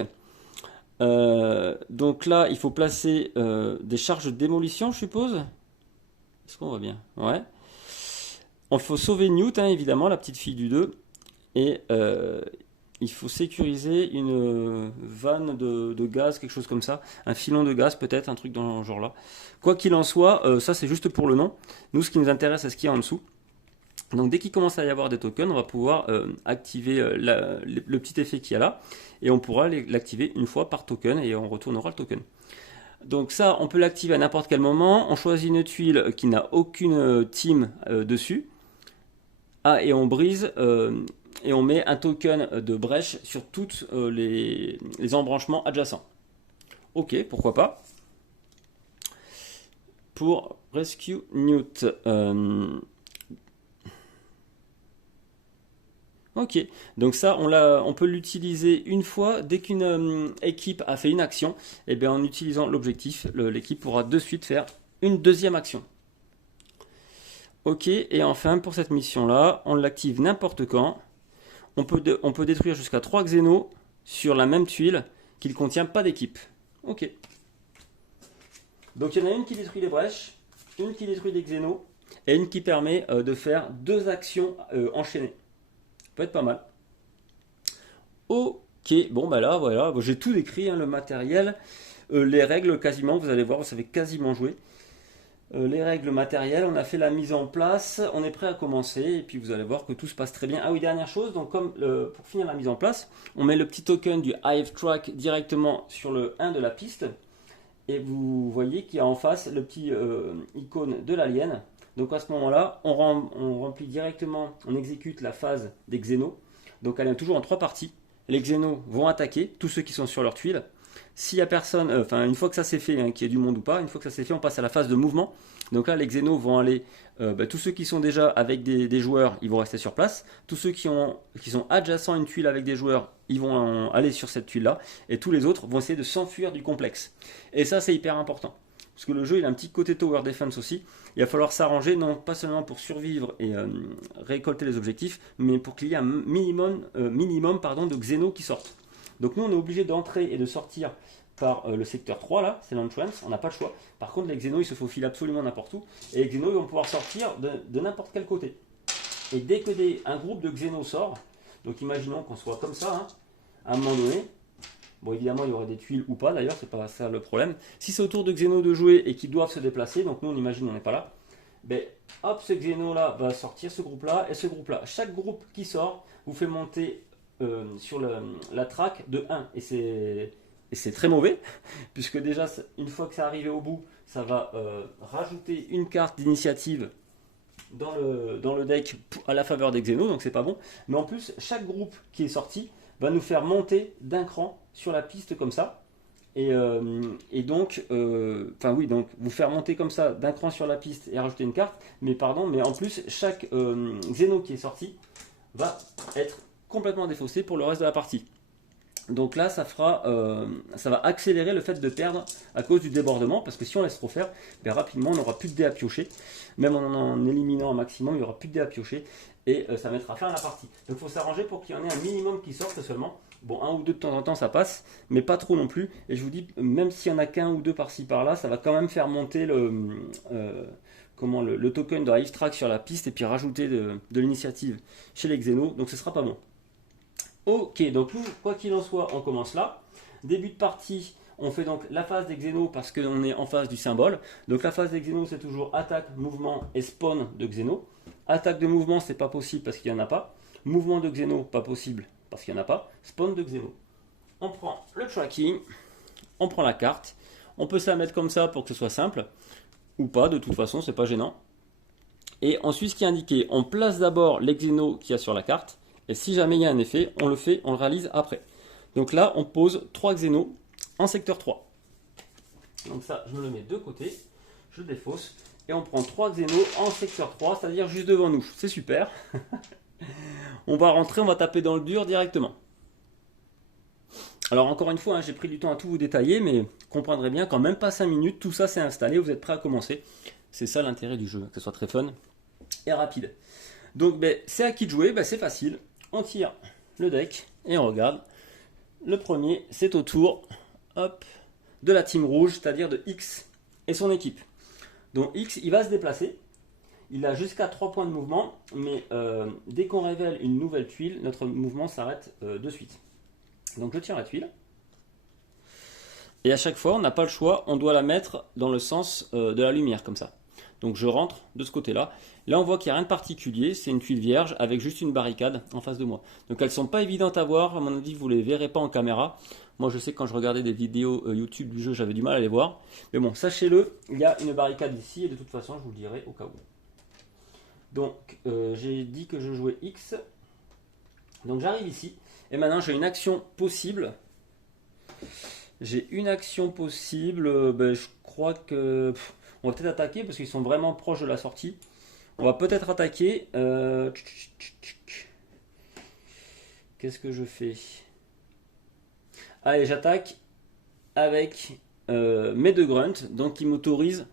Donc là, il faut placer des charges de démolition, je suppose. Est-ce qu'on voit bien? Ouais. Il faut sauver Newt, hein, évidemment, la petite fille du 2. Et il faut sécuriser une vanne de gaz, quelque chose comme ça. Un filon de gaz, peut-être, un truc dans ce genre-là. Quoi qu'il en soit, ça c'est juste pour le nom. Nous, ce qui nous intéresse, c'est ce qu'il y a en dessous. Donc dès qu'il commence à y avoir des tokens, on va pouvoir activer le petit effet qu'il y a là. Et on pourra l'activer une fois par token et on retournera le token. Donc ça, on peut l'activer à n'importe quel moment. On choisit une tuile qui n'a aucune team dessus. Ah, et on brise et on met un token de brèche sur tous les embranchements adjacents. Ok, pourquoi pas. Pour Rescue Newt. Ok, donc ça, on peut l'utiliser une fois. Dès qu'une équipe a fait une action, et bien en utilisant l'objectif, l'équipe pourra de suite faire une deuxième action. Ok, et enfin, pour cette mission-là, on l'active n'importe quand. On peut détruire jusqu'à 3 xénos sur la même tuile qui ne contient pas d'équipe. Ok. Donc il y en a une qui détruit les brèches, une qui détruit des xénos, et une qui permet de faire 2 actions enchaînées. Ça peut être pas mal. Ok, bon bah là voilà, j'ai tout décrit, hein, le matériel, les règles quasiment, vous allez voir, vous savez quasiment jouer. Les règles matérielles, on a fait la mise en place, on est prêt à commencer et puis vous allez voir que tout se passe très bien. Ah oui, dernière chose, donc comme pour finir la mise en place, on met le petit token du Hive Track directement sur le 1 de la piste et vous voyez qu'il y a en face le petit icône de l'alien. Donc à ce moment-là, on remplit directement, on exécute la phase des xénos. Donc elle est toujours en 3 parties. Les xénos vont attaquer tous ceux qui sont sur leur tuile. S'il n'y a personne, une fois que ça s'est fait, hein, qu'il y ait du monde ou pas, une fois que ça s'est fait, on passe à la phase de mouvement. Donc là, les xénos vont aller, tous ceux qui sont déjà avec des joueurs, ils vont rester sur place. Tous ceux qui sont adjacents à une tuile avec des joueurs, ils vont aller sur cette tuile-là. Et tous les autres vont essayer de s'enfuir du complexe. Et ça, c'est hyper important. Parce que le jeu, il a un petit côté tower defense aussi. Il va falloir s'arranger, non pas seulement pour survivre et récolter les objectifs, mais pour qu'il y ait un minimum de xénos qui sortent. Donc nous, on est obligé d'entrer et de sortir par le secteur 3, là, c'est l'entrance, on n'a pas le choix. Par contre, les xénos, ils se faufilent absolument n'importe où, et les xénos, ils vont pouvoir sortir de n'importe quel côté. Et dès que un groupe de xénos sort, donc imaginons qu'on soit comme ça, hein, à un moment donné, bon, évidemment, il y aurait des tuiles ou pas, d'ailleurs, c'est pas ça le problème. Si c'est au tour de xénos de jouer et qu'ils doivent se déplacer, donc nous, on imagine on n'est pas là, ben, hop, ce xéno-là va sortir, ce groupe-là et ce groupe-là. Chaque groupe qui sort vous fait monter sur la track de 1 et c'est très mauvais puisque déjà une fois que c'est arrivé au bout ça va rajouter une carte d'initiative dans le deck à la faveur des xénos, donc c'est pas bon, mais en plus chaque groupe qui est sorti va nous faire monter d'un cran sur la piste comme ça Et donc, enfin oui, donc vous faire monter comme ça d'un cran sur la piste et rajouter une carte, mais pardon, mais en plus, chaque xéno qui est sorti va être complètement défaussé pour le reste de la partie. Donc là, ça va accélérer le fait de perdre à cause du débordement, parce que si on laisse trop faire, ben rapidement, on n'aura plus de dés à piocher. Même en éliminant un maximum, il n'y aura plus de dés à piocher, et ça mettra fin à la partie. Donc il faut s'arranger pour qu'il y en ait un minimum qui sorte seulement. Bon, un ou deux de temps en temps, ça passe, mais pas trop non plus. Et je vous dis, même s'il y en a qu'un ou deux par-ci par-là, ça va quand même faire monter le token de Hive Track sur la piste, et puis rajouter de l'initiative chez les Xenos, donc ce sera pas bon. Ok, donc nous, quoi qu'il en soit, on commence là. Début de partie, on fait donc la phase des Xenos parce qu'on est en phase du symbole. Donc la phase des Xenos, c'est toujours attaque, mouvement et spawn de Xenos. Attaque de mouvement, c'est pas possible parce qu'il n'y en a pas. Mouvement de Xenos, pas possible parce qu'il n'y en a pas. Spawn de Xenos. On prend le tracking, on prend la carte. On peut se la mettre comme ça pour que ce soit simple. Ou pas, de toute façon, c'est pas gênant. Et ensuite, ce qui est indiqué, on place d'abord les Xenos qu'il y a sur la carte. Et si jamais il y a un effet, on le réalise après. Donc là, on pose 3 Xenos en secteur 3. Donc ça, je me le mets de côté, je défausse, et on prend 3 Xenos en secteur 3, c'est-à-dire juste devant nous. C'est super. On va rentrer, on va taper dans le dur directement. Alors encore une fois, hein, j'ai pris du temps à tout vous détailler, mais vous comprendrez bien qu'en même pas 5 minutes, tout ça s'est installé, vous êtes prêts à commencer. C'est ça l'intérêt du jeu, que ce soit très fun et rapide. Donc ben, c'est à qui de jouer, ben, c'est facile. On tire le deck et on regarde. Le premier, c'est au tour hop, de la team rouge, c'est-à-dire de X et son équipe. Donc X, il va se déplacer. Il a jusqu'à 3 points de mouvement, mais dès qu'on révèle une nouvelle tuile, notre mouvement s'arrête de suite. Donc je tire la tuile. Et à chaque fois, on n'a pas le choix, on doit la mettre dans le sens de la lumière, comme ça. Donc je rentre de ce côté-là. Là, on voit qu'il n'y a rien de particulier. C'est une tuile vierge avec juste une barricade en face de moi. Donc elles ne sont pas évidentes à voir. À mon avis, vous ne les verrez pas en caméra. Moi, je sais que quand je regardais des vidéos YouTube du jeu, j'avais du mal à les voir. Mais bon, sachez-le, il y a une barricade ici. Et de toute façon, je vous le dirai au cas où. Donc, j'ai dit que je jouais X. Donc j'arrive ici. Et maintenant, j'ai une action possible. J'ai une action possible. Ben, je crois que... on va peut-être attaquer parce qu'ils sont vraiment proches de la sortie. On va peut-être attaquer. Qu'est-ce que je fais? Allez, j'attaque avec mes 2 grunts. Donc, ils m'autorisent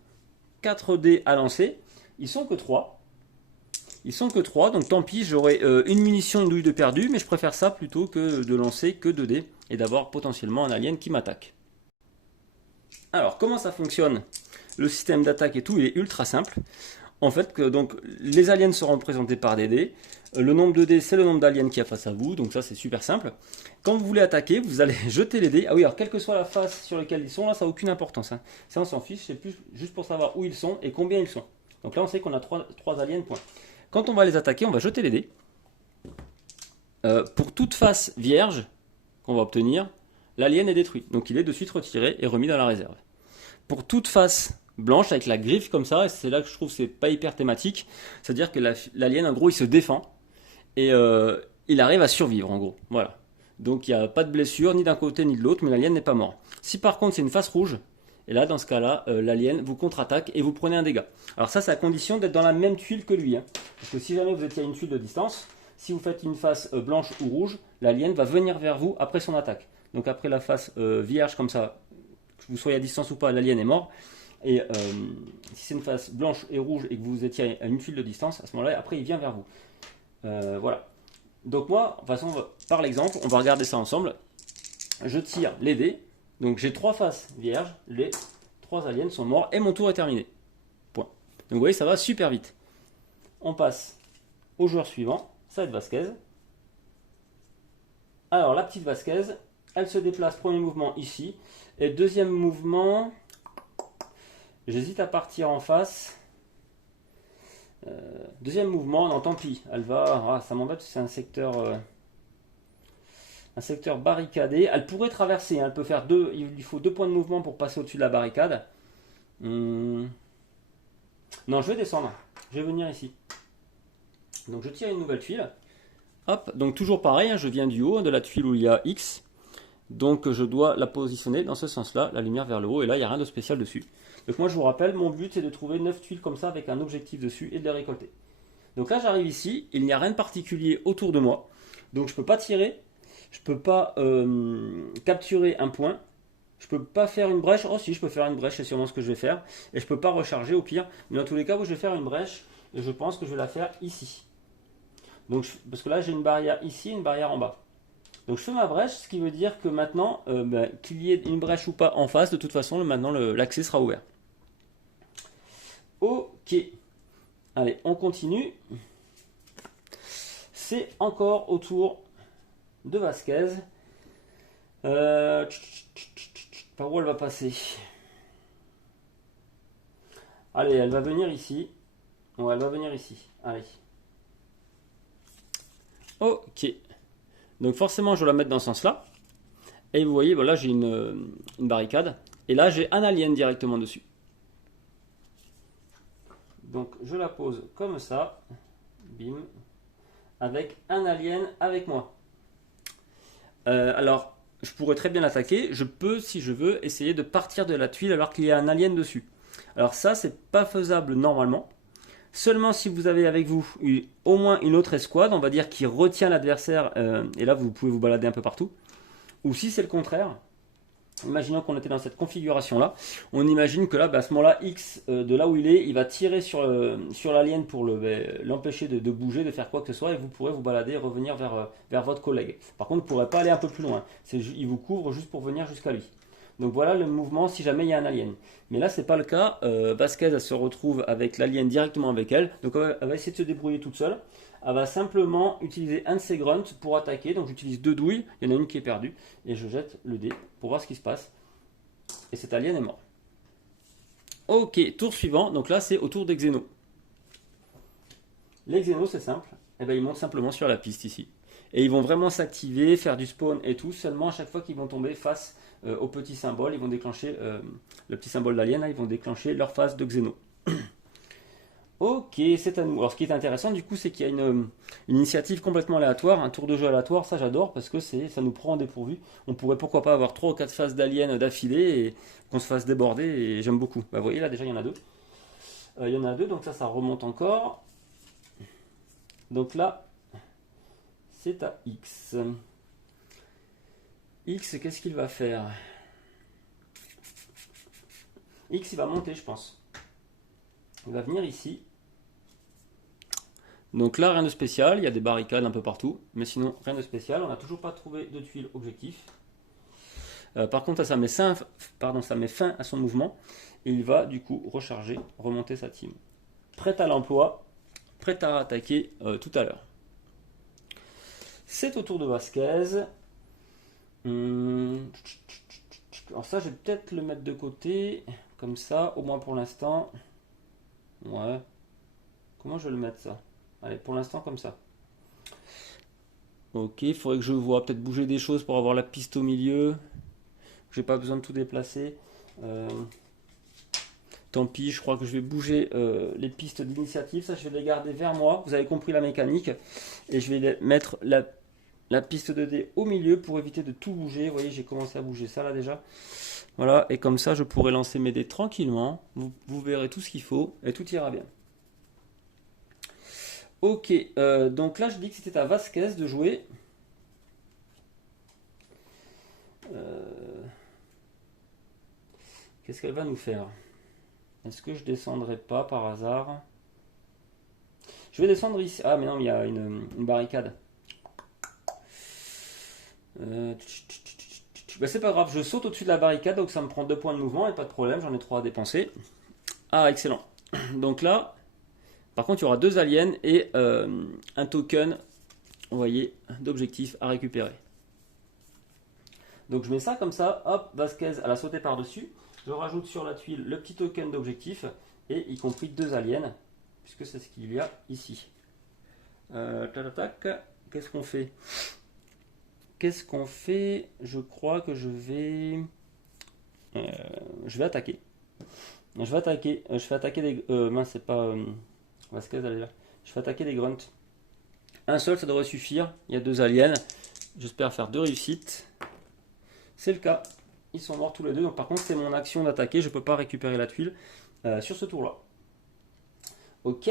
4 dés à lancer. Ils sont que 3. Ils sont que 3. Donc, tant pis, j'aurai une munition, une douille de perdu. Mais je préfère ça plutôt que de lancer que 2 dés. Et d'avoir potentiellement un alien qui m'attaque. Alors, comment ça fonctionne? Le système d'attaque et tout, il est ultra simple. En fait, donc, les aliens seront représentés par des dés. Le nombre de dés, c'est le nombre d'aliens qui est face à vous. Donc ça, c'est super simple. Quand vous voulez attaquer, vous allez jeter les dés. Ah oui, alors quelle que soit la face sur laquelle ils sont, là, ça n'a aucune importance. Hein. Ça, on s'en fiche. C'est plus juste pour savoir où ils sont et combien ils sont. Donc là, on sait qu'on a 3 aliens, point. Quand on va les attaquer, on va jeter les dés. Pour toute face vierge qu'on va obtenir, l'alien est détruit. Donc il est de suite retiré et remis dans la réserve. Pour toute face blanche avec la griffe comme ça, et c'est là que je trouve que c'est pas hyper thématique, c'est-à-dire que l'alien en gros il se défend et il arrive à survivre en gros, voilà. Donc il n'y a pas de blessure ni d'un côté ni de l'autre, mais l'alien n'est pas mort. Si par contre c'est une face rouge, et là dans ce cas-là, l'alien vous contre-attaque et vous prenez un dégât. Alors ça c'est à condition d'être dans la même tuile que lui, hein. Parce que si jamais vous étiez à une tuile de distance, si vous faites une face blanche ou rouge, l'alien va venir vers vous après son attaque. Donc après la face vierge comme ça, que vous soyez à distance ou pas, l'alien est mort. Et si c'est une face blanche et rouge et que vous étiez à une tuile de distance, à ce moment-là, après il vient vers vous. Voilà. Donc moi, de toute façon, par l'exemple, on va regarder ça ensemble. Je tire les dés. Donc j'ai 3 faces vierges, les 3 aliens sont morts et mon tour est terminé. Point. Donc vous voyez, ça va super vite. On passe au joueur suivant, ça va être Vasquez. Alors la petite Vasquez, elle se déplace, premier mouvement ici. Et deuxième mouvement... j'hésite à partir en face. Deuxième mouvement, non tant pis. Elle va. Ah, ça m'embête, c'est un secteur barricadé. Elle pourrait traverser. Hein, elle peut faire 2. Il lui faut 2 points de mouvement pour passer au-dessus de la barricade. Non, je vais descendre. Je vais venir ici. Donc je tire une nouvelle tuile. Hop, donc toujours pareil, hein, je viens du haut de la tuile où il y a X. Donc je dois la positionner dans ce sens-là, la lumière vers le haut, et là il n'y a rien de spécial dessus. Donc moi je vous rappelle, mon but c'est de trouver 9 tuiles comme ça avec un objectif dessus et de les récolter. Donc là j'arrive ici, il n'y a rien de particulier autour de moi, donc je ne peux pas tirer, je ne peux pas capturer un point, je ne peux pas faire une brèche. Oh si, je peux faire une brèche, c'est sûrement ce que je vais faire, et je ne peux pas recharger au pire, mais dans tous les cas je vais faire une brèche, et je pense que je vais la faire ici. Donc, parce que là j'ai une barrière ici, une barrière en bas. Donc je fais ma brèche, ce qui veut dire que maintenant, qu'il y ait une brèche ou pas en face, de toute façon, maintenant l'accès sera ouvert. Ok. Allez, on continue. C'est encore au tour de Vasquez. Par où elle va passer? Allez, elle va venir ici. Ouais, elle va venir ici. Allez. Ok. Donc forcément, je vais la mettre dans ce sens-là. Et vous voyez, là j'ai une barricade. Et là, j'ai un alien directement dessus. Donc je la pose comme ça. Bim. Avec un alien avec moi. Alors, je pourrais très bien l'attaquer. Je peux, si je veux, essayer de partir de la tuile alors qu'il y a un alien dessus. Alors ça, c'est pas faisable normalement. Seulement si vous avez avec vous au moins une autre escouade, on va dire, qui retient l'adversaire, et là vous pouvez vous balader un peu partout. Ou si c'est le contraire, imaginons qu'on était dans cette configuration-là, on imagine que là, à ce moment-là, X, de là où il va tirer sur l'alien pour l'empêcher de bouger, de faire quoi que ce soit, et vous pourrez vous balader et revenir vers votre collègue. Par contre, vous ne pourrez pas aller un peu plus loin. Il vous couvre juste pour venir jusqu'à lui. Donc voilà le mouvement si jamais il y a un alien. Mais là, c'est pas le cas. Vasquez, elle se retrouve avec l'alien directement avec elle. Donc elle va essayer de se débrouiller toute seule. Elle va simplement utiliser un de ses grunts pour attaquer. Donc j'utilise 2 douilles. Il y en a une qui est perdue. Et je jette le dé pour voir ce qui se passe. Et cet alien est mort. Ok, tour suivant. Donc là, c'est au tour des Xénos. Les Xénos, c'est simple. Ils montent simplement sur la piste ici. Et ils vont vraiment s'activer, faire du spawn et tout. Seulement à chaque fois qu'ils vont tomber face au petit symbole, ils vont déclencher le petit symbole d'alien, ils vont déclencher leur phase de Xéno. Ok, c'est à nous. Alors ce qui est intéressant du coup, c'est qu'il y a une initiative complètement aléatoire, un tour de jeu aléatoire, ça j'adore parce que ça nous prend en dépourvu. On pourrait pourquoi pas avoir 3 ou 4 phases d'aliens d'affilée et qu'on se fasse déborder, et j'aime beaucoup. Vous voyez là déjà il y en a 2. Il y en a 2, donc ça remonte encore. Donc là, c'est à X. X, qu'est-ce qu'il va faire? X, il va monter, je pense. Il va venir ici. Donc là, rien de spécial. Il y a des barricades un peu partout. Mais sinon, rien de spécial. On n'a toujours pas trouvé de tuiles objectif. Par contre, ça met fin à son mouvement. Et il va, du coup, recharger, remonter sa team. Prête à l'emploi. Prête à attaquer tout à l'heure. C'est au tour de Vasquez. Alors ça, je vais peut-être le mettre de côté, comme ça, au moins pour l'instant. Ouais. Comment je vais le mettre ça? Allez, pour l'instant comme ça. Ok, il faudrait que je vois peut-être bouger des choses pour avoir la piste au milieu. J'ai pas besoin de tout déplacer. Tant pis, je crois que je vais bouger les pistes d'initiative. Ça, je vais les garder vers moi. Vous avez compris la mécanique. Et je vais mettre la piste de dés au milieu pour éviter de tout bouger. Vous voyez, j'ai commencé à bouger ça là déjà. Voilà, et comme ça, je pourrai lancer mes dés tranquillement. Vous verrez tout ce qu'il faut et tout ira bien. Ok, donc là, je dis que c'était à Vasquez de jouer. Qu'est-ce qu'elle va nous faire? Est-ce que je descendrai pas par hasard? Je vais descendre ici. Ah, mais non, il y a une barricade. C'est pas grave, je saute au-dessus de la barricade, donc ça me prend 2 points de mouvement et pas de problème, j'en ai 3 à dépenser. Ah, excellent. Donc là, par contre, il y aura 2 aliens et un token, vous voyez, d'objectif à récupérer. Donc je mets ça comme ça, hop, Vasquez, elle a sauté par-dessus. Je rajoute sur la tuile le petit token d'objectif et y compris 2 aliens, puisque c'est ce qu'il y a ici. Qu'est-ce qu'on fait? Qu'est-ce qu'on fait? Je crois que je vais attaquer. Je vais attaquer des... mince, c'est pas... Vasquez, elle est là. Je vais attaquer des grunts. Un seul, ça devrait suffire. Il y a 2 aliens. J'espère faire 2 réussites. c'est le cas. Ils sont morts tous les deux. Donc par contre, c'est mon action d'attaquer. Je ne peux pas récupérer la tuile sur ce tour-là. Ok.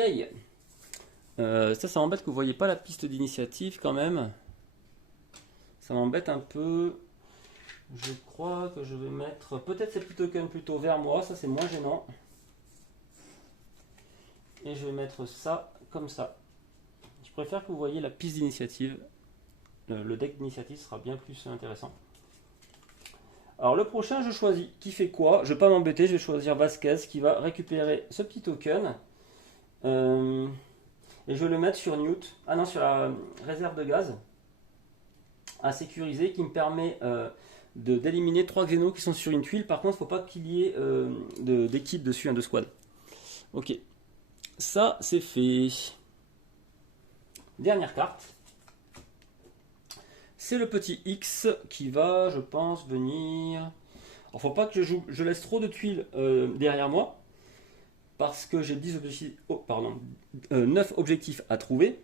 Ça m'embête que vous ne voyez pas la piste d'initiative quand même. Ça m'embête un peu. Je crois que je vais mettre... Peut-être ces petits tokens plutôt vers moi. Ça, c'est moins gênant. Et je vais mettre ça comme ça. Je préfère que vous voyez la piste d'initiative. Le deck d'initiative sera bien plus intéressant. Alors le prochain, je choisis qui fait quoi. Je ne vais pas m'embêter, je vais choisir Vasquez qui va récupérer ce petit token. Et je vais le mettre sur Newt. Ah non, sur la réserve de gaz à sécuriser qui me permet d'éliminer 3 xénos qui sont sur une tuile. Par contre, il ne faut pas qu'il y ait d'équipe dessus, de squad. Ok. Ça, c'est fait. Dernière carte. C'est le petit X qui va, je pense, venir... Alors, faut pas que je laisse trop de tuiles derrière moi. Parce que j'ai 10 objectifs... Oh, pardon. 9 objectifs à trouver.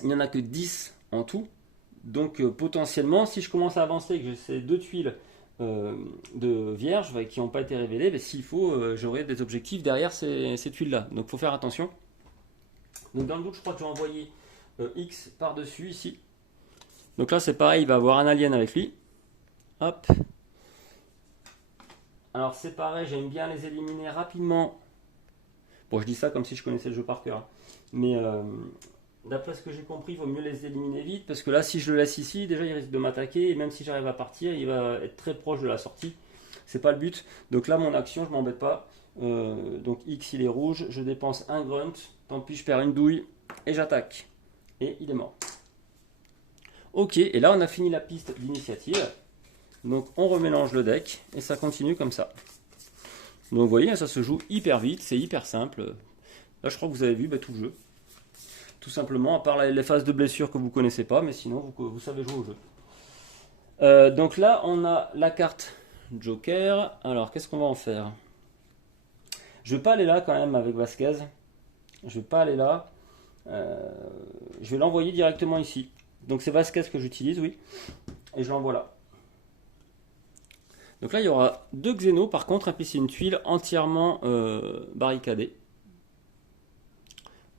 Il n'y en a que 10 en tout. Donc, potentiellement, si je commence à avancer et que j'ai ces 2 tuiles de vierges qui n'ont pas été révélées, ben, s'il faut, j'aurai des objectifs derrière ces tuiles-là. Donc, il faut faire attention. Donc, dans le doute, je crois que j'ai envoyé X par-dessus ici. Donc là, c'est pareil, il va avoir un alien avec lui. Hop. Alors, c'est pareil, j'aime bien les éliminer rapidement. Bon, je dis ça comme si je connaissais le jeu par cœur. Mais d'après ce que j'ai compris, il vaut mieux les éliminer vite. Parce que là, si je le laisse ici, déjà, il risque de m'attaquer. Et même si j'arrive à partir, il va être très proche de la sortie. C'est pas le but. Donc là, mon action, je m'embête pas. Donc X, il est rouge. Je dépense un grunt. Tant pis, je perds une douille. Et j'attaque. Et il est mort. Ok, et là on a fini la piste d'initiative. Donc on remélange le deck et ça continue comme ça. Donc vous voyez, ça se joue hyper vite, c'est hyper simple. Là je crois que vous avez vu tout le jeu. Tout simplement, à part les phases de blessure que vous ne connaissez pas, mais sinon vous savez jouer au jeu. Donc là on a la carte Joker. Alors qu'est-ce qu'on va en faire? Je ne vais pas aller là quand même avec Vasquez. Je ne vais pas aller là. Je vais l'envoyer directement ici. Donc c'est Vasquez que j'utilise, oui. Et je l'envoie là. Donc là, il y aura 2 xénos. Par contre, et puis c'est une tuile entièrement barricadée.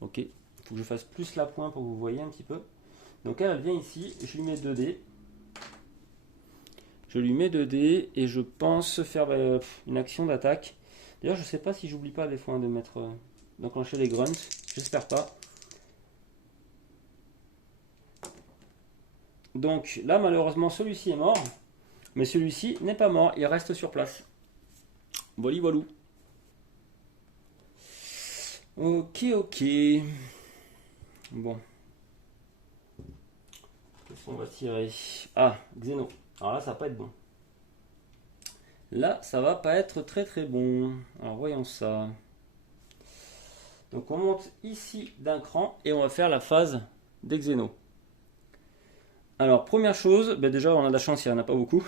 Ok. Il faut que je fasse plus la pointe pour que vous voyez un petit peu. Donc elle vient ici. Je lui mets 2 dés. Je lui mets 2 dés. Et je pense faire une action d'attaque. D'ailleurs, je ne sais pas si j'oublie pas des fois de mettre... d'enclencher les grunts. J'espère pas. Donc là, malheureusement, celui-ci est mort. Mais celui-ci n'est pas mort. Il reste sur place. Voilà, voilà. Ok, ok. Bon. Qu'est-ce qu'on va tirer? Ah, Xeno. Alors là, ça va pas être bon. Là, ça va pas être très très bon. Alors voyons ça. Donc on monte ici d'un cran et on va faire la phase des Xénos. Alors, première chose, déjà on a de la chance, il n'y en a pas beaucoup.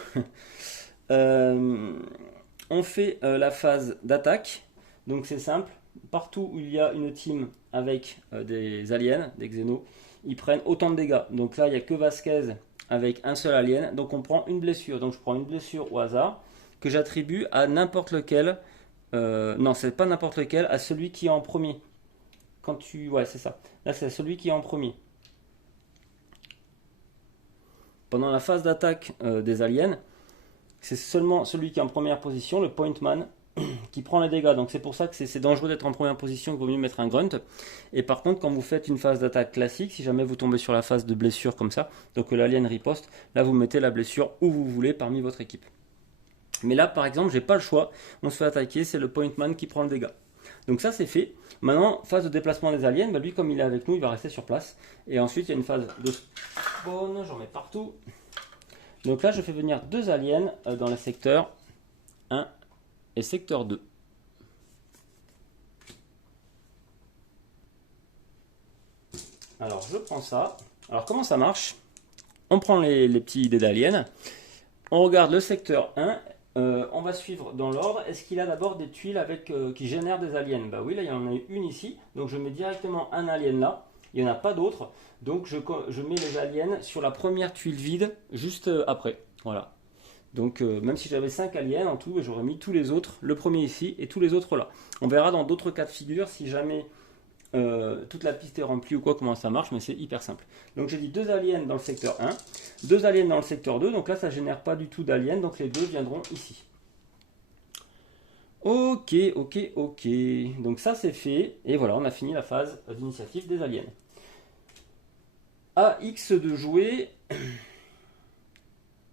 On fait la phase d'attaque. Donc c'est simple. Partout où il y a une team avec des aliens, des xénos, ils prennent autant de dégâts. Donc là, il n'y a que Vasquez avec un seul alien. Donc on prend une blessure. Donc je prends une blessure au hasard que j'attribue à n'importe lequel. Non, c'est pas n'importe lequel, à celui qui est en premier. Ouais, c'est ça. Là, c'est celui qui est en premier. Pendant la phase d'attaque des aliens, c'est seulement celui qui est en première position, le point man, qui prend les dégâts. Donc c'est pour ça que c'est dangereux d'être en première position, qu'il vaut mieux mettre un grunt. Et par contre, quand vous faites une phase d'attaque classique, si jamais vous tombez sur la phase de blessure comme ça, donc l'alien riposte, là vous mettez la blessure où vous voulez parmi votre équipe. Mais là, par exemple, j'ai pas le choix. On se fait attaquer, c'est le point man qui prend le dégât. Donc ça, c'est fait. Maintenant, phase de déplacement des aliens, lui, comme il est avec nous, il va rester sur place. Et ensuite, il y a une phase de spawn, j'en mets partout. Donc là, je fais venir 2 aliens dans les secteurs 1 et secteur 2. Alors, je prends ça. Alors, comment ça marche? On prend les petits dés d'aliens. On regarde le secteur 1. On va suivre dans l'ordre. Est-ce qu'il a d'abord des tuiles qui génèrent des aliens? Bah oui, là, il y en a une ici. Donc, je mets directement un alien là. Il n'y en a pas d'autres. Donc, je mets les aliens sur la première tuile vide juste après. Voilà. Donc même si j'avais 5 aliens en tout, j'aurais mis tous les autres, le premier ici et tous les autres là. On verra dans d'autres cas de figure si jamais toute la piste est remplie ou quoi, comment ça marche, mais c'est hyper simple. Donc j'ai dit 2 aliens dans le secteur 1, 2 aliens dans le secteur 2, donc là ça génère pas du tout d'aliens, donc les deux viendront ici. Ok, ok, ok. Donc ça c'est fait, et voilà, on a fini la phase d'initiative des aliens. À X de jouer.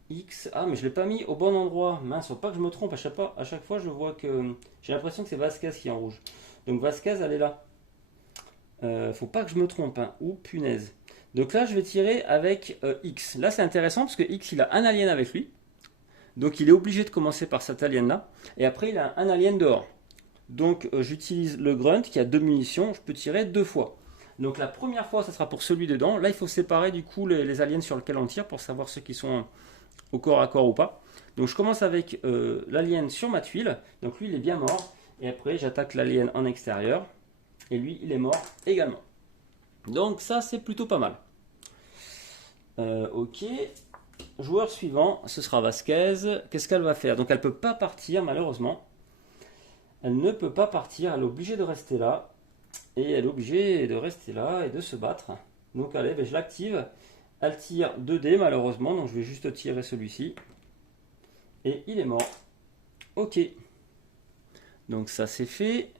X. Ah, mais je l'ai pas mis au bon endroit. Mince, faut pas que je me trompe. À chaque fois, je vois que. J'ai l'impression que c'est Vasquez qui est en rouge. Donc Vasquez, elle est là. Faut pas que je me trompe. Hein. Ouh, punaise. Donc là, je vais tirer avec X. Là, c'est intéressant parce que X, il a un alien avec lui. Donc il est obligé de commencer par cet alien-là. Et après, il a un alien dehors. Donc j'utilise le grunt qui a 2 munitions. Je peux tirer 2 fois. Donc la première fois, ça sera pour celui dedans. Là, il faut séparer du coup les aliens sur lesquels on tire pour savoir ceux qui sont au corps à corps ou pas. Donc je commence avec l'alien sur ma tuile. Donc lui, il est bien mort. Et après, j'attaque l'alien en extérieur. Et lui, il est mort également. Donc ça, c'est plutôt pas mal. Ok. Joueur suivant, ce sera Vasquez. Qu'est-ce qu'elle va faire? Donc elle ne peut pas partir, malheureusement. Elle ne peut pas partir. Elle est obligée de rester là. Et elle est obligée de rester là et de se battre. Donc allez, ben, je l'active. Elle tire 2 dés malheureusement, donc je vais juste tirer celui-ci. Et il est mort. Ok. Donc ça c'est fait.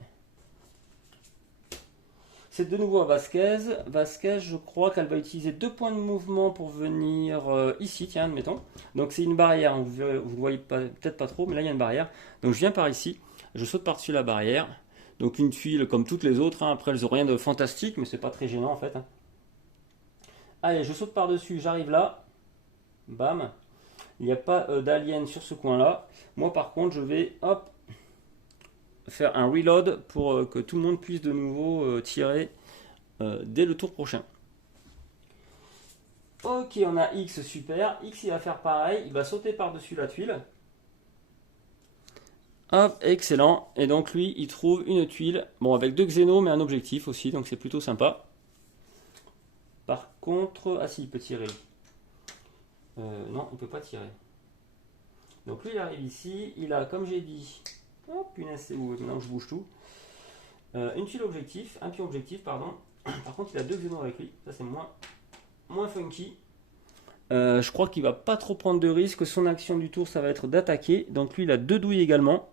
C'est de nouveau à Vasquez. Vasquez, je crois qu'elle va utiliser 2 points de mouvement pour venir ici, tiens, admettons. Donc c'est une barrière, vous ne voyez peut-être pas trop, mais là il y a une barrière. Donc je viens par ici, je saute par-dessus la barrière. Donc une tuile comme toutes les autres, hein. Après elles n'ont rien de fantastique, mais c'est pas très gênant en fait. Hein. Allez, je saute par-dessus, j'arrive là. Bam. Il n'y a pas d'alien sur ce coin-là. Moi par contre, je vais hop, faire un reload pour que tout le monde puisse de nouveau tirer dès le tour prochain. Ok, on a X, super. X, il va faire pareil, il va sauter par-dessus la tuile. Hop, excellent. Et donc lui, il trouve une tuile. Bon, avec 2 xénos, mais un objectif aussi, donc c'est plutôt sympa. Par contre... Ah si, il peut tirer. Non, il ne peut pas tirer. Donc lui, il arrive ici. Il a, comme j'ai dit... Oh, punaise, c'est où? Maintenant je bouge tout. Une tuile objectif, un pion objectif, pardon. Par contre, il a 2 xénos avec lui. Ça, c'est moins funky. Je crois qu'il va pas trop prendre de risques. Son action du tour, ça va être d'attaquer. Donc lui, il a 2 douilles également.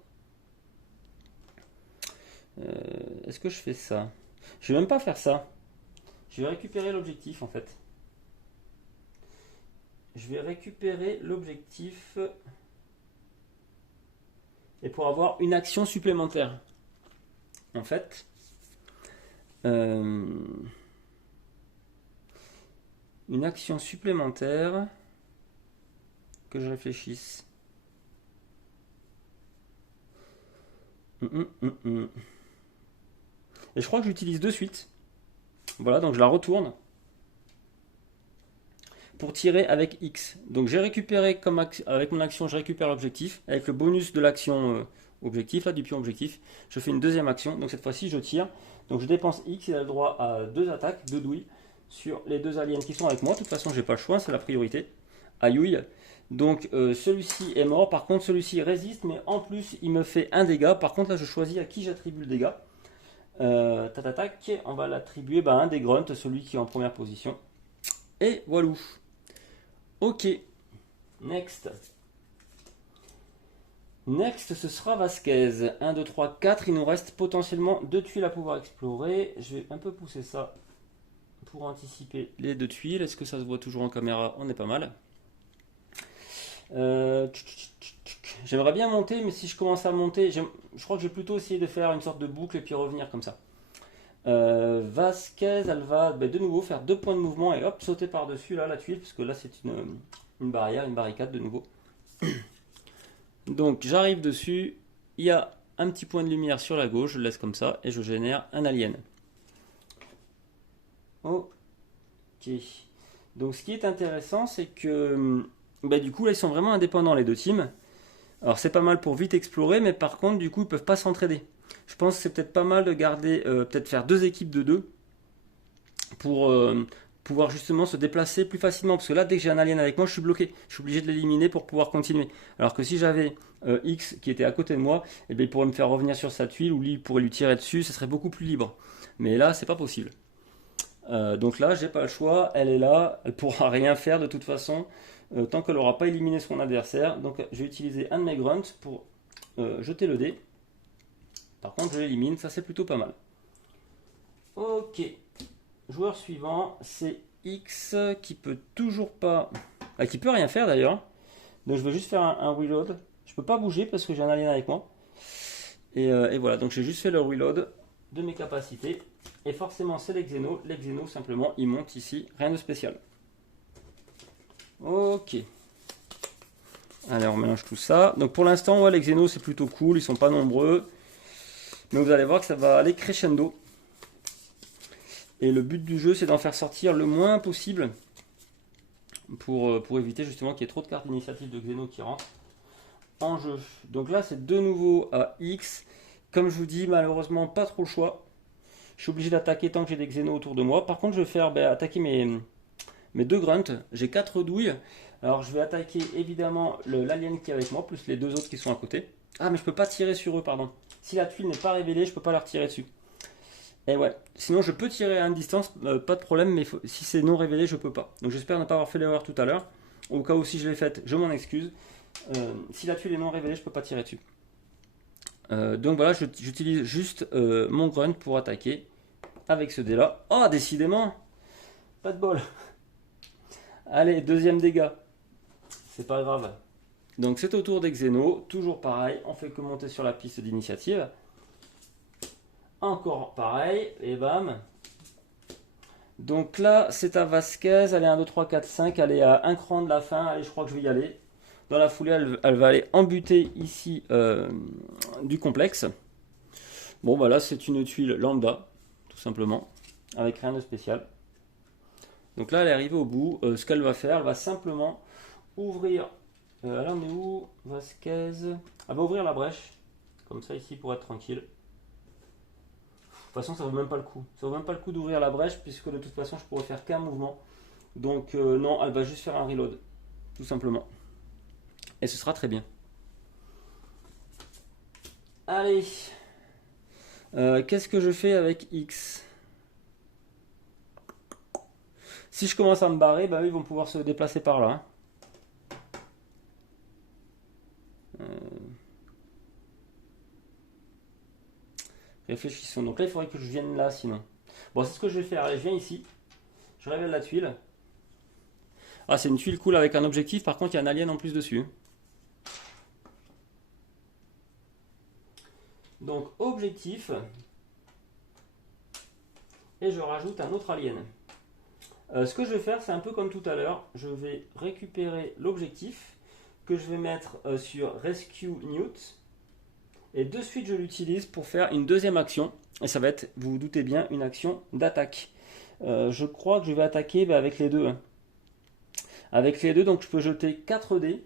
Est-ce que je fais ça? Je vais même pas faire ça. Je vais récupérer l'objectif en fait. Je vais récupérer l'objectif. Et pour avoir une action supplémentaire. En fait. Une action supplémentaire. Que je réfléchisse. Et je crois que j'utilise de suite. Voilà, donc je la retourne. Pour tirer avec X. Donc j'ai récupéré, avec mon action, je récupère l'objectif. Avec le bonus de l'action objectif, là, du pion objectif, je fais une deuxième action. Donc cette fois-ci, je tire. Donc je dépense X, il a le droit à 2 attaques, 2 douilles, sur les 2 aliens qui sont avec moi. De toute façon, j'ai pas le choix, c'est la priorité. Aïouille. Donc celui-ci est mort. Par contre, celui-ci résiste, mais en plus, il me fait un dégât. Par contre, là, je choisis à qui j'attribue le dégât. On va l'attribuer à un des grunts, celui qui est en première position. Et voilà. Ok. Next. Next, ce sera Vasquez. 1, 2, 3, 4. Il nous reste potentiellement 2 tuiles à pouvoir explorer. Je vais un peu pousser ça pour anticiper les 2 tuiles. Est-ce que ça se voit toujours en caméra? On est pas mal. J'aimerais bien monter, mais si je commence à monter, je crois que je vais plutôt essayer de faire une sorte de boucle et puis revenir comme ça. Vasquez, elle va de nouveau faire 2 points de mouvement et hop, sauter par-dessus là la tuile, parce que là c'est une barrière, une barricade de nouveau. Donc j'arrive dessus, il y a un petit point de lumière sur la gauche, je le laisse comme ça et je génère un alien. Ok. Donc ce qui est intéressant, c'est que du coup là ils sont vraiment indépendants les 2 teams. Alors c'est pas mal pour vite explorer, mais par contre du coup ils peuvent pas s'entraider. Je pense que c'est peut-être pas mal de garder, peut-être faire 2 équipes de 2 pour pouvoir justement se déplacer plus facilement. Parce que là, dès que j'ai un alien avec moi, je suis bloqué. Je suis obligé de l'éliminer pour pouvoir continuer. Alors que si j'avais X qui était à côté de moi, eh bien, il pourrait me faire revenir sur sa tuile, ou lui, il pourrait lui tirer dessus, ce serait beaucoup plus libre. Mais là, c'est pas possible. Donc là, j'ai pas le choix, elle est là, elle pourra rien faire de toute façon, tant qu'elle n'aura pas éliminé son adversaire. Donc je vais utiliser un de mes grunts pour jeter le dé. Par contre, je l'élimine, ça c'est plutôt pas mal. Ok, joueur suivant, c'est X qui peut toujours pas... qui peut rien faire d'ailleurs. Donc je vais juste faire un reload. Je peux pas bouger parce que j'ai un alien avec moi. Et voilà, donc j'ai juste fait le reload de mes capacités. Et forcément, c'est les Xénos. Les Xénos, simplement, ils montent ici. Rien de spécial. Ok. Allez, on mélange tout ça. Donc pour l'instant, ouais, les Xénos, c'est plutôt cool. Ils sont pas nombreux. Mais vous allez voir que ça va aller crescendo. Et le but du jeu, c'est d'en faire sortir le moins possible. Pour éviter justement qu'il y ait trop de cartes d'initiative de Xénos qui rentrent en jeu. Donc là, c'est de nouveau à X. Comme je vous dis, malheureusement, pas trop le choix. Je suis obligé d'attaquer tant que j'ai des Xénos autour de moi. Par contre, je vais faire attaquer mes deux grunts. J'ai 4 douilles. Alors, je vais attaquer évidemment l'alien qui est avec moi, plus les deux autres qui sont à côté. Ah, mais je peux pas tirer sur eux, pardon. Si la tuile n'est pas révélée, je peux pas leur tirer dessus. Et ouais, sinon je peux tirer à une distance, pas de problème, mais si c'est non révélé, je peux pas. Donc j'espère ne pas avoir fait l'erreur tout à l'heure. Au cas où si je l'ai faite, je m'en excuse. Si la tuile est non révélée, je peux pas tirer dessus. Donc voilà, j'utilise juste mon grunt pour attaquer avec ce dé là. Oh, décidément, pas de bol. Allez, deuxième dégât. C'est pas grave. Donc c'est au tour des Xénos, toujours pareil, on fait que monter sur la piste d'initiative. Encore pareil, et bam. Donc là, c'est à Vasquez, elle est 1, 2, 3, 4, 5, elle est à un cran de la fin, allez, je crois que je vais y aller. Dans la foulée, elle va aller embuter ici du complexe. Bon, bah là, c'est une tuile lambda, tout simplement, avec rien de spécial. Donc là, elle est arrivée au bout. Ce qu'elle va faire, elle va simplement ouvrir... alors, on est où, Vasquez? Elle va ouvrir la brèche, comme ça, ici, pour être tranquille. De toute façon, ça vaut même pas le coup. Ça vaut même pas le coup d'ouvrir la brèche, puisque de toute façon, je pourrais faire qu'un mouvement. Donc non, elle va juste faire un reload, tout simplement. Et ce sera très bien. Allez. Qu'est-ce que je fais avec X? Si je commence à me barrer, bah, ils vont pouvoir se déplacer par là. Réfléchissons. Donc là, il faudrait que je vienne là, sinon. Bon, c'est ce que je vais faire. Allez, je viens ici. Je révèle la tuile. Ah, c'est une tuile cool avec un objectif. Par contre, il y a un alien en plus dessus. Donc, objectif. Et je rajoute un autre alien. Ce que je vais faire, c'est un peu comme tout à l'heure. Je vais récupérer l'objectif que je vais mettre sur Rescue Newt. Et de suite, je l'utilise pour faire une deuxième action. Et ça va être, vous vous doutez bien, une action d'attaque. Je crois que je vais attaquer avec les deux. Avec les deux, donc je peux jeter 4 dés.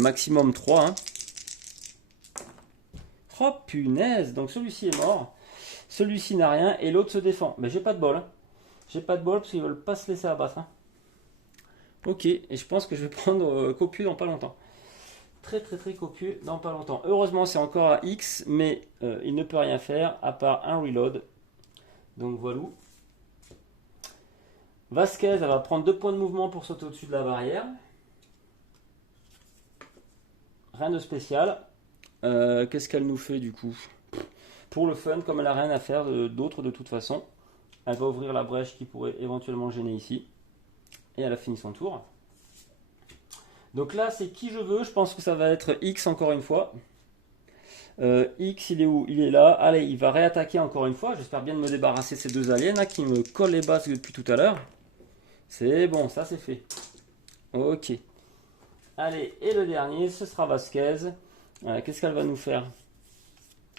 Maximum 3. Hein. Oh punaise, donc celui-ci est mort. Celui-ci n'a rien et l'autre se défend. Mais j'ai pas de bol. Hein. J'ai pas de bol parce qu'ils veulent pas se laisser abattre. Hein. Ok, et je pense que je vais prendre copieux dans pas longtemps. Très copieux dans pas longtemps. Heureusement, c'est encore à X, mais il ne peut rien faire à part un reload. Donc voilà. Vasquez, elle va prendre 2 points de mouvement pour sauter au-dessus de la barrière. Rien de spécial. Qu'est-ce qu'elle nous fait du coup? Pour le fun, comme elle n'a rien à faire d'autre de toute façon, elle va ouvrir la brèche qui pourrait éventuellement gêner ici. Et elle a fini son tour. Donc là, c'est qui je veux. Je pense que ça va être X encore une fois. X, il est où? Il est là. Allez, il va réattaquer encore une fois. J'espère bien de me débarrasser de ces deux aliens là, qui me collent les bases depuis tout à l'heure. C'est bon, ça c'est fait. Ok. Allez, et le dernier, ce sera Vasquez. Qu'est-ce qu'elle va nous faire?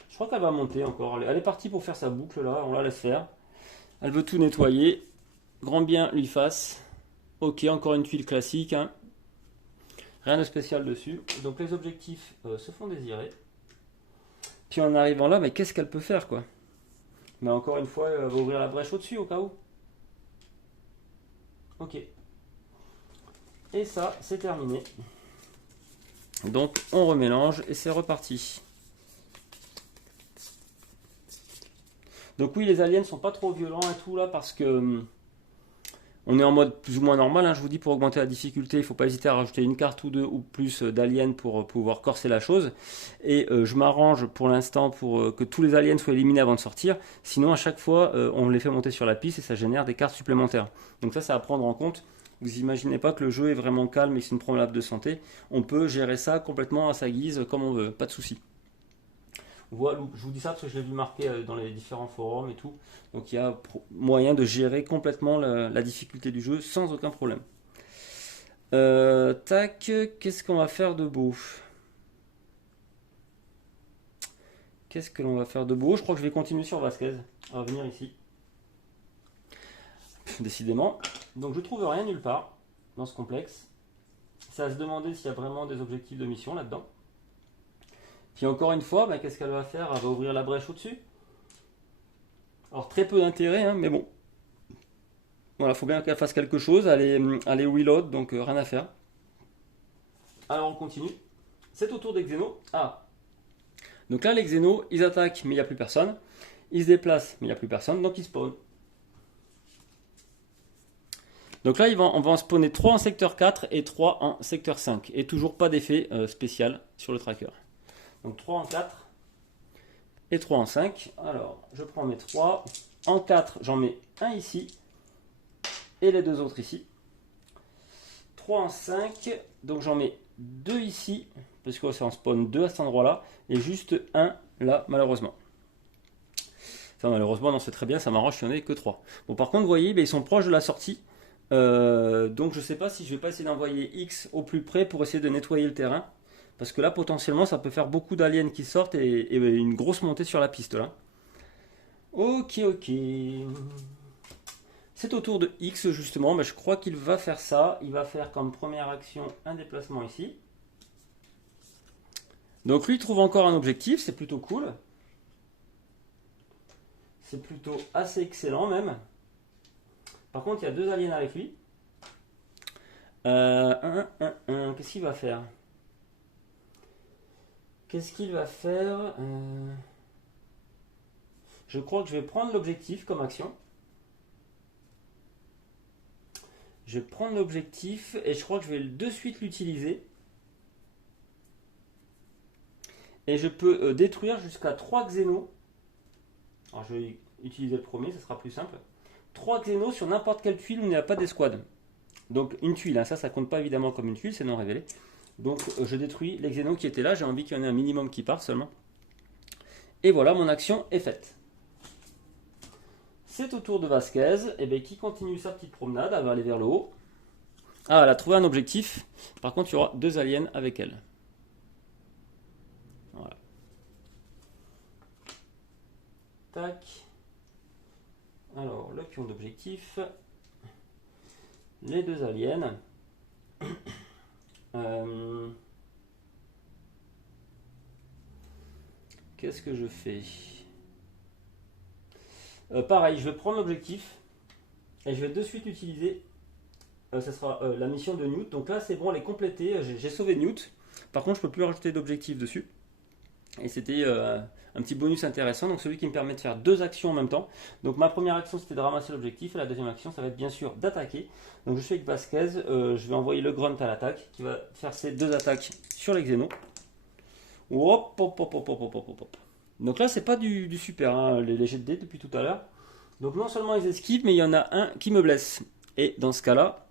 Je crois qu'elle va monter encore. Elle est partie pour faire sa boucle là, on la laisse faire. Elle veut tout nettoyer. Grand bien lui fasse. Ok, encore une tuile classique. Hein. Rien de spécial dessus. Donc les objectifs se font désirer. Puis en arrivant là, mais qu'est-ce qu'elle peut faire quoi? Mais encore une fois, elle va ouvrir la brèche au-dessus au cas où. Ok. Et ça, c'est terminé. Donc, on remélange et c'est reparti. Donc oui, les aliens sont pas trop violents et tout là parce que on est en mode plus ou moins normal. Hein, je vous dis, pour augmenter la difficulté, il ne faut pas hésiter à rajouter une carte ou deux ou plus d'aliens pour pouvoir corser la chose. Et je m'arrange pour l'instant pour que tous les aliens soient éliminés avant de sortir. Sinon, à chaque fois, on les fait monter sur la piste et ça génère des cartes supplémentaires. Donc ça, c'est à prendre en compte. Vous imaginez pas que le jeu est vraiment calme et que c'est une problématique de santé. On peut gérer ça complètement à sa guise, comme on veut, pas de souci. Voilà, je vous dis ça parce que je l'ai vu marquer dans les différents forums et tout. Donc il y a moyen de gérer complètement la difficulté du jeu sans aucun problème. Tac, qu'est-ce qu'on va faire de beau? Qu'est-ce que l'on va faire de beau? Je crois que je vais continuer sur Vasquez. On va venir ici. Décidément. Donc je trouve rien nulle part dans ce complexe. C'est à se demander s'il y a vraiment des objectifs de mission là-dedans. Puis encore une fois, bah, qu'est-ce qu'elle va faire? Elle va ouvrir la brèche au-dessus. Alors très peu d'intérêt, hein, mais bon. Voilà, il faut bien qu'elle fasse quelque chose. Elle est reload, donc rien à faire. Alors on continue. C'est au tour des Xénos. Ah. Donc là, les Xénos, ils attaquent, mais il n'y a plus personne. Ils se déplacent, mais il n'y a plus personne, donc ils spawnent. Donc là, on va en spawner 3 en secteur 4 et 3 en secteur 5. Et toujours pas d'effet spécial sur le tracker. Donc 3 en 4 et 3 en 5. Alors, je prends mes 3. En 4, j'en mets un ici. Et les deux autres ici. 3 en 5. Donc j'en mets 2 ici. Parce que ça en spawn 2 à cet endroit-là. Et juste un là, malheureusement. Ça, malheureusement, non, c'est très bien. Ça m'arrange si on n'est que 3. Bon, par contre, vous voyez, ils sont proches de la sortie. Donc je ne sais pas si je vais pas essayer d'envoyer X au plus près pour essayer de nettoyer le terrain. Parce que là, potentiellement, ça peut faire beaucoup d'aliens qui sortent et une grosse montée sur la piste, là. Ok, ok. C'est au tour de X, justement. Mais je crois qu'il va faire ça. Il va faire comme première action un déplacement ici. Donc lui, il trouve encore un objectif. C'est plutôt cool. C'est plutôt assez excellent, même. Par contre, il y a 2 aliens avec lui. Qu'est-ce qu'il va faire? Qu'est-ce qu'il va faire? Je crois que je vais prendre l'objectif comme action. Je vais prendre l'objectif et je crois que je vais de suite l'utiliser. Et je peux détruire jusqu'à 3 Xénos. Alors je vais utiliser le premier, ça sera plus simple. 3 Xénos sur n'importe quelle tuile où il n'y a pas d'escouade. Donc une tuile, hein, ça compte pas évidemment comme une tuile, c'est non révélé. Donc je détruis les Xénos qui étaient là, j'ai envie qu'il y en ait un minimum qui part seulement. Et voilà, mon action est faite. C'est au tour de Vasquez, et bien, qui continue sa petite promenade, elle va aller vers le haut. Ah, elle a trouvé un objectif, par contre il y aura 2 aliens avec elle. Voilà. Tac. Alors, le pion d'objectif. Les 2 aliens. Qu'est-ce que je fais? Pareil, je vais prendre l'objectif et je vais de suite utiliser. Ça sera la mission de Newt. Donc là, c'est bon, elle est complétée. J'ai sauvé Newt. Par contre, je ne peux plus rajouter d'objectif dessus. Et c'était un petit bonus intéressant. Donc celui qui me permet de faire 2 actions en même temps. Donc ma première action, c'était de ramasser l'objectif. Et la deuxième action, ça va être bien sûr d'attaquer. Donc je suis avec Vasquez. Je vais envoyer le grunt à l'attaque qui va faire ses 2 attaques sur les Xénos. Hop, hop, hop, hop, hop, hop, hop, hop. Donc là, c'est pas du super, hein, les jets de dés depuis tout à l'heure. Donc non seulement ils esquivent, mais il y en a un qui me blesse. Et dans ce cas-là,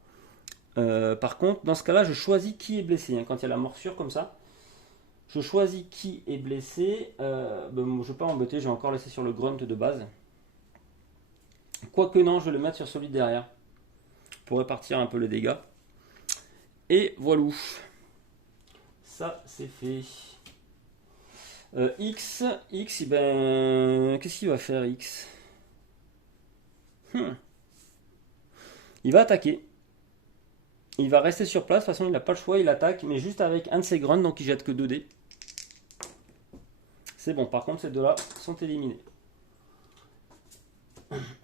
par contre, dans ce cas-là, je choisis qui est blessé. Hein, quand il y a la morsure comme ça, je choisis qui est blessé. Je ne vais pas m'embêter, j'ai encore laissé sur le grunt de base. Quoique non, je vais le mettre sur celui derrière. Pour répartir un peu les dégâts. Et voilà. Ça, c'est fait. X, ben, qu'est-ce qu'il va faire X? Il va attaquer. Il va rester sur place, de toute façon il n'a pas le choix, il attaque, mais juste avec un de ses grunts, donc il jette que 2 dés. C'est bon, par contre ces 2 là sont éliminés.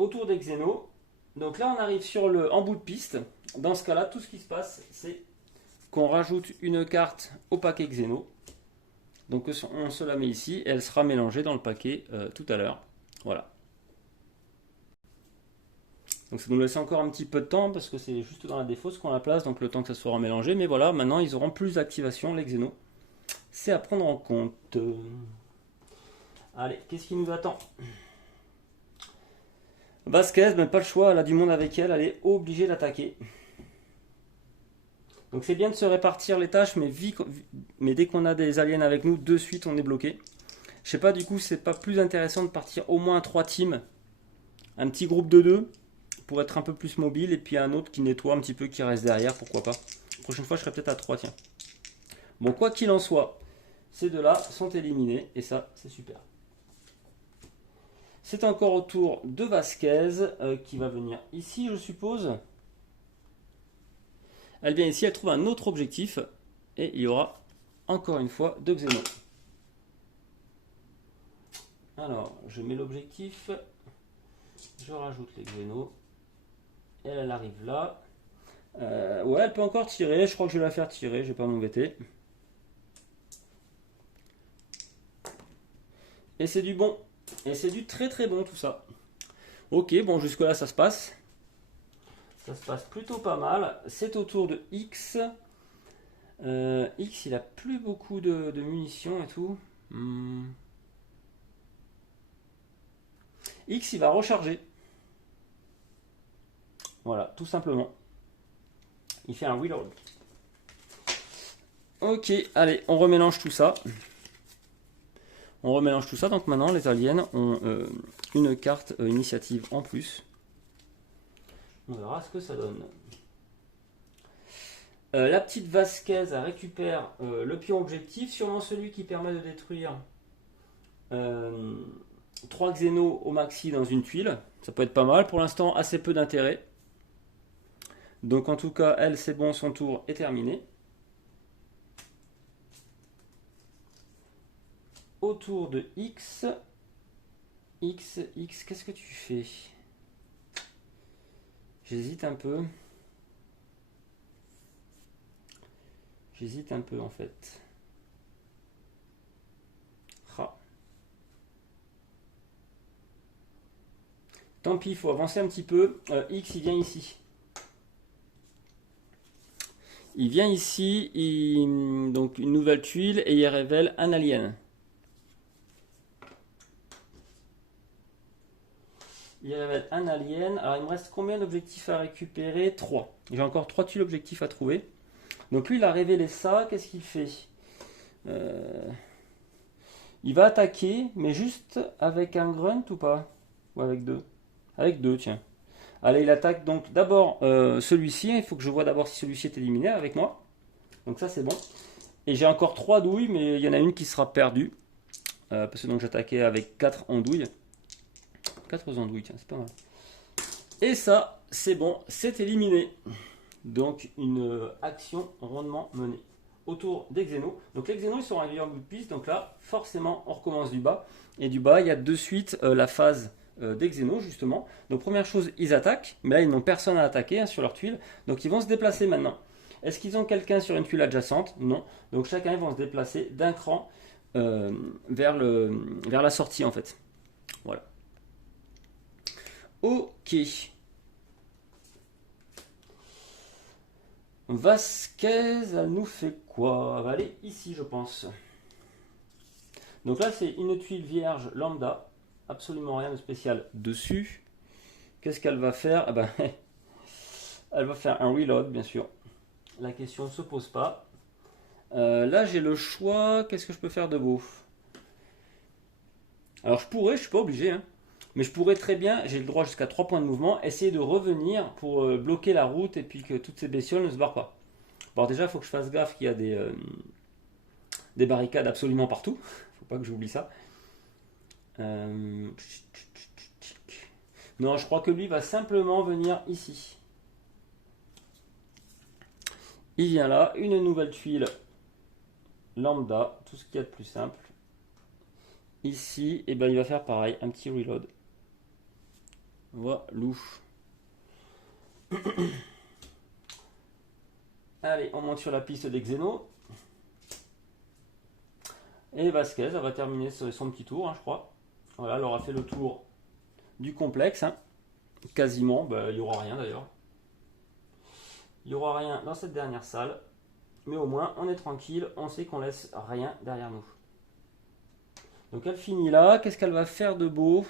autour des Xeno. Donc là, on arrive sur le en bout de piste. Dans ce cas-là, tout ce qui se passe, c'est qu'on rajoute une carte au paquet Xeno. Donc on se la met ici et elle sera mélangée dans le paquet tout à l'heure. Voilà. Donc ça nous laisse encore un petit peu de temps parce que c'est juste dans la défausse qu'on la place, donc le temps que ça soit mélangé. Mais voilà, maintenant ils auront plus d'activation, les Xeno. C'est à prendre en compte. Allez, qu'est-ce qui nous attend? Vasquez, mais pas le choix, elle a du monde avec elle, elle est obligée d'attaquer. Donc c'est bien de se répartir les tâches, mais dès qu'on a des aliens avec nous, de suite on est bloqué. Je sais pas, du coup, c'est pas plus intéressant de partir au moins à 3 teams, un petit groupe de 2 pour être un peu plus mobile, et puis un autre qui nettoie un petit peu, qui reste derrière, pourquoi pas. La prochaine fois, je serai peut-être à 3, tiens. Bon, quoi qu'il en soit, ces deux-là sont éliminés, et ça, c'est super. C'est encore au tour de Vasquez, qui va venir ici, je suppose. Elle vient ici, elle trouve un autre objectif, et il y aura encore une fois 2 Xeno. Alors, je mets l'objectif, je rajoute les Xeno, et elle arrive là. Ouais, elle peut encore tirer, je crois que je vais la faire tirer, je vais pas m'embêter. Et c'est du bon, et c'est du très très bon tout ça. Ok, bon, jusque là ça se passe. Ça se passe plutôt pas mal. C'est au tour de X. X, il a plus beaucoup de munitions et tout. X, il va recharger. Voilà, tout simplement. Il fait un reload. Ok, allez, on remélange tout ça. On remélange tout ça. Donc maintenant, les aliens ont une carte initiative en plus. On verra ce que ça donne. La petite Vasquez récupère le pion objectif, sûrement celui qui permet de détruire 3 Xeno au maxi dans une tuile. Ça peut être pas mal. Pour l'instant, assez peu d'intérêt. Donc en tout cas, elle, c'est bon, son tour est terminé. Au tour de X. X, qu'est-ce que tu fais? J'hésite un peu. J'hésite un peu en fait. Ah. Tant pis, il faut avancer un petit peu. X, il vient ici. Il vient ici, donc une nouvelle tuile, et il révèle un alien. Il révèle un alien. Alors il me reste combien d'objectifs à récupérer? 3. J'ai encore 3 tuiles objectifs à trouver. Donc lui, il a révélé ça. Qu'est-ce qu'il fait? Il va attaquer, mais juste avec un grunt ou pas? Ou avec 2? Avec 2, tiens. Allez, il attaque donc d'abord celui-ci. Il faut que je vois d'abord si celui-ci est éliminé avec moi. Donc ça, c'est bon. Et j'ai encore 3 douilles, mais il y en a une qui sera perdue. Parce que donc j'attaquais avec 4 andouilles. 4 andouilles, tiens, c'est pas mal. Et ça, c'est bon, c'est éliminé. Donc une action rondement menée. Autour des Xeno. Donc les Xeno, ils sont arrivés en bout de piste. Donc là, forcément, on recommence du bas. Et du bas, il y a de suite la phase des Xeno, justement. Donc première chose, ils attaquent. Mais là, ils n'ont personne à attaquer sur leur tuile. Donc ils vont se déplacer maintenant. Est-ce qu'ils ont quelqu'un sur une tuile adjacente? Non. Donc chacun, ils vont se déplacer d'un cran vers la sortie, en fait. Voilà. Ok. Vasquez, elle nous fait quoi? Elle va aller ici, je pense. Donc là, c'est une tuile vierge lambda. Absolument rien de spécial dessus. Qu'est-ce qu'elle va faire? Eh ben, elle va faire un reload, bien sûr. La question ne se pose pas. Là, j'ai le choix. Qu'est-ce que je peux faire de beau? Alors, je pourrais, je suis pas obligé, hein, mais je pourrais très bien, j'ai le droit jusqu'à 3 points de mouvement, essayer de revenir pour bloquer la route et puis que toutes ces bestioles ne se barrent pas. Bon, déjà, il faut que je fasse gaffe qu'il y a des barricades absolument partout. Faut pas que j'oublie ça. Non, je crois que lui va simplement venir ici. Il vient là, une nouvelle tuile lambda, tout ce qu'il y a de plus simple. Ici, et ben il va faire pareil, un petit reload. Voilà. Allez, on monte sur la piste des Xeno. Et Vasquez, elle va terminer son petit tour, hein, je crois. Voilà, elle aura fait le tour du complexe. Hein. Quasiment, bah, il n'y aura rien d'ailleurs. Il n'y aura rien dans cette dernière salle. Mais au moins, on est tranquille, on sait qu'on laisse rien derrière nous. Donc elle finit là. Qu'est-ce qu'elle va faire de beau?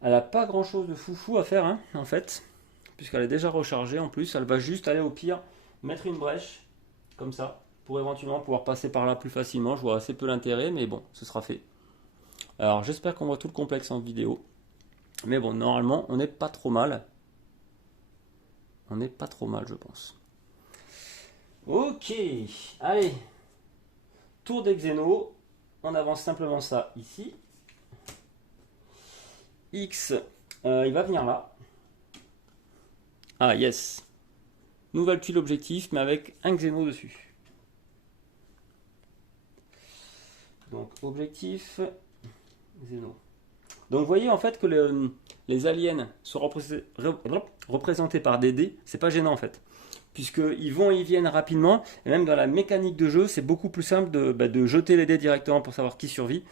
Elle n'a pas grand-chose de foufou à faire, hein, en fait. Puisqu'elle est déjà rechargée en plus. Elle va juste aller au pire, mettre une brèche, comme ça, pour éventuellement pouvoir passer par là plus facilement. Je vois assez peu l'intérêt, mais bon, ce sera fait. Alors j'espère qu'on voit tout le complexe en vidéo. Mais bon, normalement, on n'est pas trop mal. On n'est pas trop mal, je pense. Ok, allez. Tour des Xeno. On avance simplement ça ici. X, il va venir là. Ah, yes. Nouvelle tuile objectif, mais avec un Xeno dessus. Donc, objectif, Xeno. Donc, vous voyez en fait que les aliens sont représentés par des dés. C'est pas gênant en fait. Puisqu'ils vont et ils viennent rapidement. Et même dans la mécanique de jeu, c'est beaucoup plus simple de jeter les dés directement pour savoir qui survit.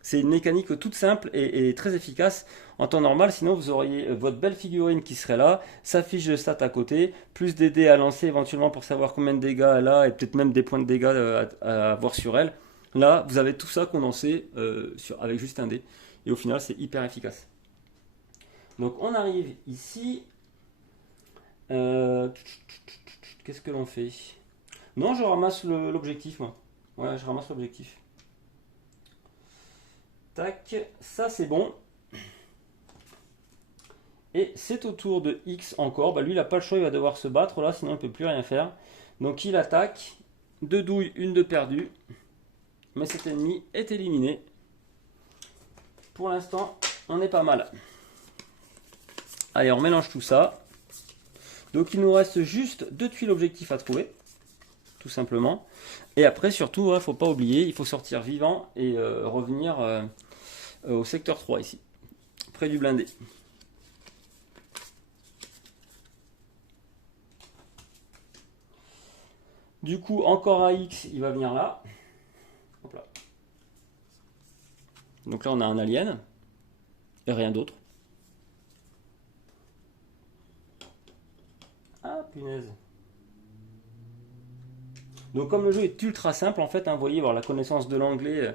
C'est une mécanique toute simple et très efficace en temps normal. Sinon, vous auriez votre belle figurine qui serait là, sa fiche de stats à côté, plus des dés à lancer éventuellement pour savoir combien de dégâts elle a et peut-être même des points de dégâts à avoir sur elle. Là, vous avez tout ça condensé avec juste un dé. Et au final, c'est hyper efficace. Donc, on arrive ici. Qu'est-ce que l'on fait? Non, je ramasse l'objectif, moi. Ouais, je ramasse l'objectif. Tac, ça c'est bon. Et c'est au tour de X encore. Bah, lui, il n'a pas le choix, il va devoir se battre là, sinon il ne peut plus rien faire. Donc il attaque. 2 douilles, 1 de perdu. Mais cet ennemi est éliminé. Pour l'instant, on est pas mal. Allez, on mélange tout ça. Donc il nous reste juste 2 tuiles objectifs à trouver. Tout simplement. Et après, surtout, il ne faut pas oublier, il faut sortir vivant et revenir au secteur 3 ici. Près du blindé. Du coup, encore un X, il va venir là. Hop là. Donc là, on a un alien. Et rien d'autre. Ah, punaise. Donc comme le jeu est ultra simple, en fait, hein, vous voyez, avoir la connaissance de l'anglais,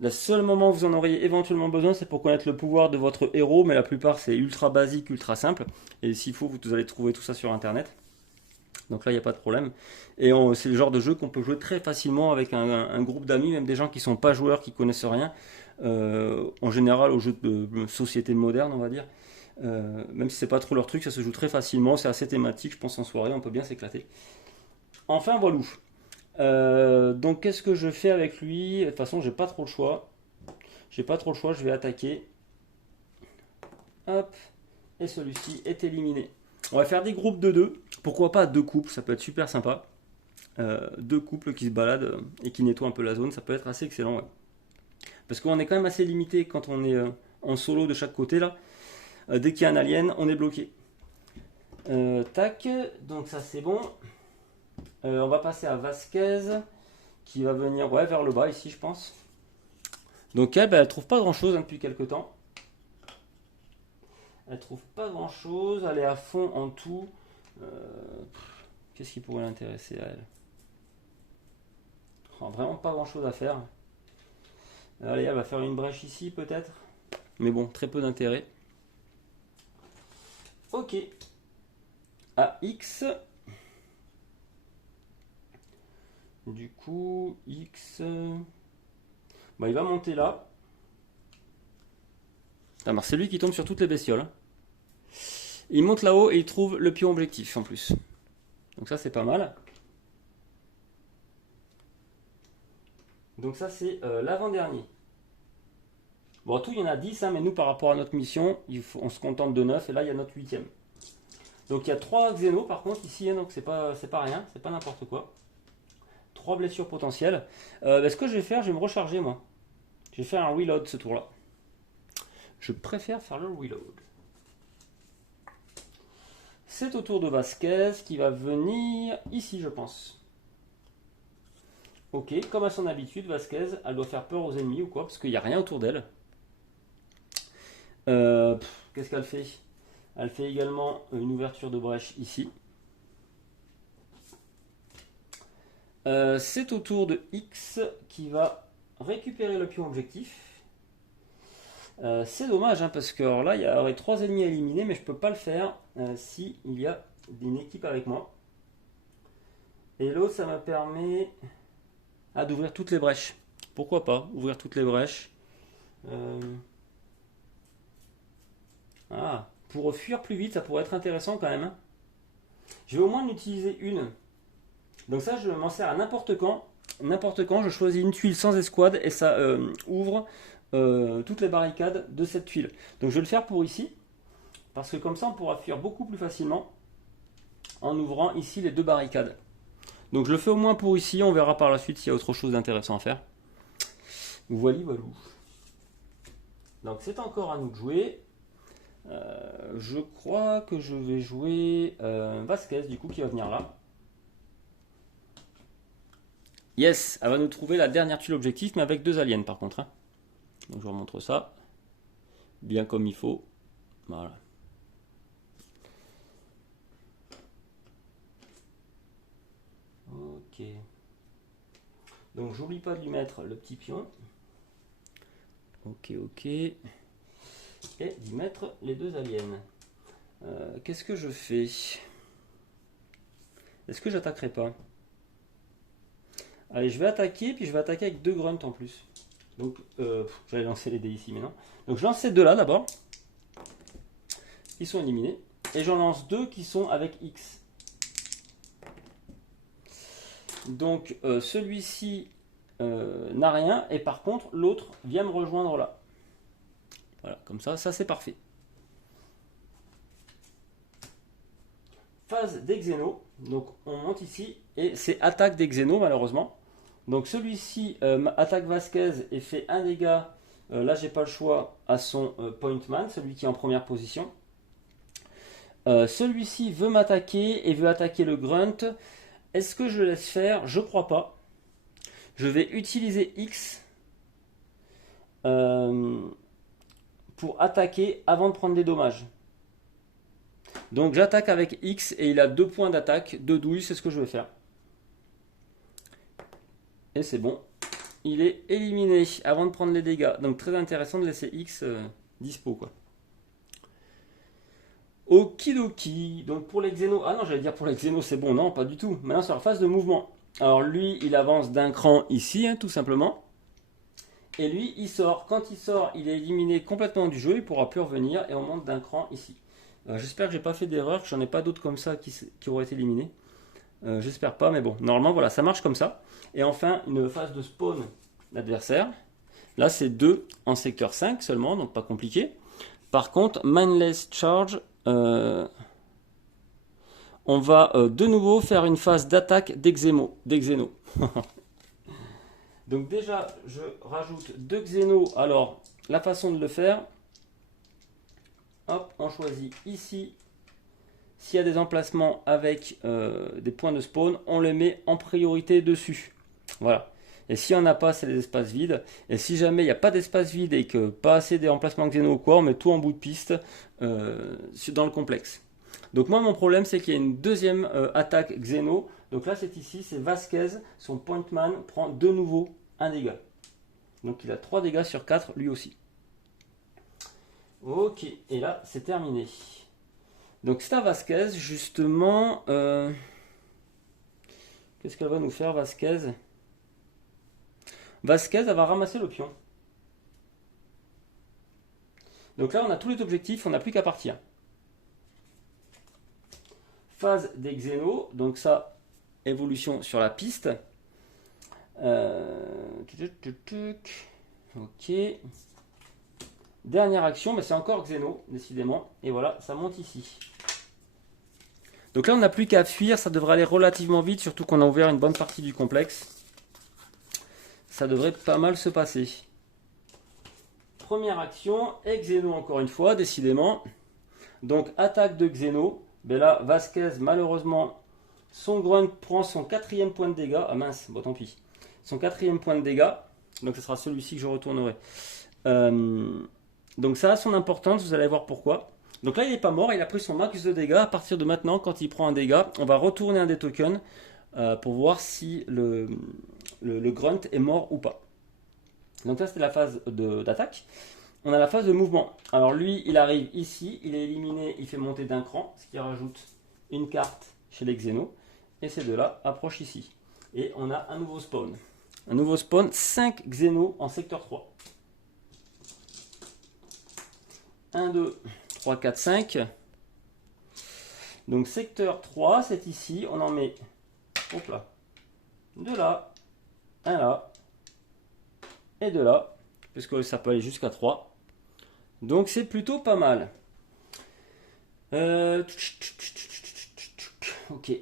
le seul moment où vous en auriez éventuellement besoin, c'est pour connaître le pouvoir de votre héros, mais la plupart, c'est ultra basique, ultra simple. Et s'il faut, vous allez trouver tout ça sur Internet. Donc là, il n'y a pas de problème. Et c'est le genre de jeu qu'on peut jouer très facilement avec un groupe d'amis, même des gens qui ne sont pas joueurs, qui connaissent rien. En général, aux jeux de société moderne, on va dire. Même si c'est pas trop leur truc, ça se joue très facilement. C'est assez thématique, je pense en soirée, on peut bien s'éclater. Enfin, voilà. Donc, qu'est-ce que je fais avec lui? De toute façon, j'ai pas trop le choix. J'ai pas trop le choix, je vais attaquer. Hop. Et celui-ci est éliminé. On va faire des groupes de 2. Pourquoi pas 2 couples, ça peut être super sympa. 2 couples qui se baladent et qui nettoient un peu la zone, ça peut être assez excellent. Ouais. Parce qu'on est quand même assez limité quand on est en solo de chaque côté là. Dès qu'il y a un alien, on est bloqué. Tac, donc ça c'est bon. On va passer à Vasquez qui va venir vers le bas ici, je pense. Donc elle trouve pas grand chose depuis quelques temps. Elle trouve pas grand chose, elle est à fond en tout. Qu'est-ce qui pourrait l'intéresser à elle? Vraiment pas grand chose à faire. Allez, elle va faire une brèche ici peut-être. Mais bon, très peu d'intérêt. Ok. À X. Du coup, X. Bah, il va monter là. Ah, c'est lui qui tombe sur toutes les bestioles. Il monte là-haut et il trouve le pion objectif en plus. Donc ça c'est pas mal. Donc ça c'est l'avant-dernier. Bon, en tout il y en a 10, hein, mais nous par rapport à notre mission, on se contente de 9 et là il y a notre 8ème. Donc il y a 3 Xeno par contre ici, hein, donc c'est pas rien, c'est pas n'importe quoi. 3 blessures potentielles. Ce que je vais faire, je vais me recharger moi. Je vais faire un reload ce tour-là. Je préfère faire le reload. C'est au tour de Vasquez qui va venir ici, je pense. Ok, comme à son habitude, Vasquez, elle doit faire peur aux ennemis ou quoi, parce qu'il n'y a rien autour d'elle. Qu'est-ce qu'elle fait? Elle fait également une ouverture de brèche ici. C'est au tour de X qui va récupérer le pion objectif. C'est dommage, hein, parce que alors là, il y aurait 3 ennemis à éliminer, mais je ne peux pas le faire si il y a une équipe avec moi. Et l'autre, ça me permet d'ouvrir toutes les brèches. Pourquoi pas ouvrir toutes les brèches. Pour fuir plus vite, ça pourrait être intéressant quand même. Je vais au moins en utiliser une. Donc ça, je m'en sers à n'importe quand. N'importe quand, je choisis une tuile sans escouade et ça ouvre toutes les barricades de cette tuile. Donc je vais le faire pour ici, parce que comme ça, on pourra fuir beaucoup plus facilement en ouvrant ici les 2 barricades. Donc je le fais au moins pour ici, on verra par la suite s'il y a autre chose d'intéressant à faire. Voilà. Donc c'est encore à nous de jouer. Je crois que je vais jouer Vasquez du coup qui va venir là. Yes, elle va nous trouver la dernière tuile objectif, mais avec 2 aliens par contre. Hein. Donc je vous remontre ça. Bien comme il faut. Voilà. Ok. Donc j'oublie pas de lui mettre le petit pion. Ok. Et d'y mettre les 2 aliens. Qu'est-ce que je fais? Est-ce que j'attaquerai pas? Allez, je vais attaquer, puis je vais attaquer avec 2 grunts en plus. Donc, j'allais lancer les dés ici, mais non. Donc, je lance ces 2 là d'abord. Ils sont éliminés. Et j'en lance 2 qui sont avec X. Donc, celui-ci n'a rien. Et par contre, l'autre vient me rejoindre là. Voilà, comme ça c'est parfait. Phase des Xénos. Donc, on monte ici. Et c'est attaque des Xénos, malheureusement. Donc celui-ci attaque Vasquez et fait un dégât, là j'ai pas le choix, à son point man, celui qui est en première position. Celui-ci veut m'attaquer et veut attaquer le grunt. Est-ce que je le laisse faire? Je crois pas. Je vais utiliser X pour attaquer avant de prendre des dommages. Donc j'attaque avec X et il a 2 points d'attaque, 2 douilles, c'est ce que je vais faire. Et c'est bon, il est éliminé avant de prendre les dégâts. Donc très intéressant de laisser X dispo quoi. Okidoki. Donc pour les Xénos, ah non j'allais dire pour les Xénos c'est bon, non pas du tout. Maintenant sur la phase de mouvement. Alors lui il avance d'un cran ici hein, tout simplement. Et lui il sort, quand il sort il est éliminé complètement du jeu, il ne pourra plus revenir et on monte d'un cran ici. J'espère que j'ai pas fait d'erreur, que j'en ai pas d'autres comme ça qui auraient été éliminés. J'espère pas, mais bon, normalement voilà, ça marche comme ça. Et enfin, une phase de spawn d'adversaire. Là, c'est 2 en secteur 5 seulement, donc pas compliqué. Par contre, mindless charge, on va de nouveau faire une phase d'attaque d'Xénos. Donc déjà, je rajoute 2 Xénos. Alors, la façon de le faire, hop, on choisit ici. S'il y a des emplacements avec des points de spawn, on les met en priorité dessus. Voilà. Et s'il n'y en a pas, c'est les espaces vides. Et si jamais il n'y a pas d'espace vide et que pas assez d'emplacements Xéno ou quoi, on met tout en bout de piste dans le complexe. Donc moi, mon problème, c'est qu'il y a une deuxième attaque Xéno. Donc là, c'est ici, c'est Vasquez. Son point man prend de nouveau un dégât. Donc il a 3 dégâts sur 4, lui aussi. Ok, et là, c'est terminé. Donc c'est à Vasquez, justement. Qu'est-ce qu'elle va nous faire, Vasquez? Vasquez, elle va ramasser le pion. Donc là, on a tous les objectifs, on n'a plus qu'à partir. Phase des Xénos, donc ça, évolution sur la piste. Ok. Dernière action, mais c'est encore Xéno, décidément. Et voilà, ça monte ici. Donc là, on n'a plus qu'à fuir, ça devrait aller relativement vite, surtout qu'on a ouvert une bonne partie du complexe. Ça devrait pas mal se passer. Première action, et Xéno encore une fois, décidément. Donc attaque de Xéno, Ben là, Vasquez, malheureusement, son grunt prend son 4e point de dégâts. Ah mince, bon tant pis. Son 4e point de dégâts. Donc ce sera celui-ci que je retournerai. Donc ça a son importance, vous allez voir pourquoi. Donc là, il n'est pas mort, il a pris son max de dégâts. À partir de maintenant, quand il prend un dégât, on va retourner un des tokens pour voir si le grunt est mort ou pas. Donc ça, c'était la phase d'attaque. On a la phase de mouvement. Alors lui, il arrive ici, il est éliminé, il fait monter d'un cran, ce qui rajoute une carte chez les Xénos. Et ces deux-là approchent ici. Et on a un nouveau spawn. Un nouveau spawn, 5 Xénos en secteur 3. 1, 2, 3, 4, 5. Donc secteur 3, c'est ici. On en met, hop là, 2 là, 1 là, et 2 là, puisque ça peut aller jusqu'à 3. Donc c'est plutôt pas mal. Ok.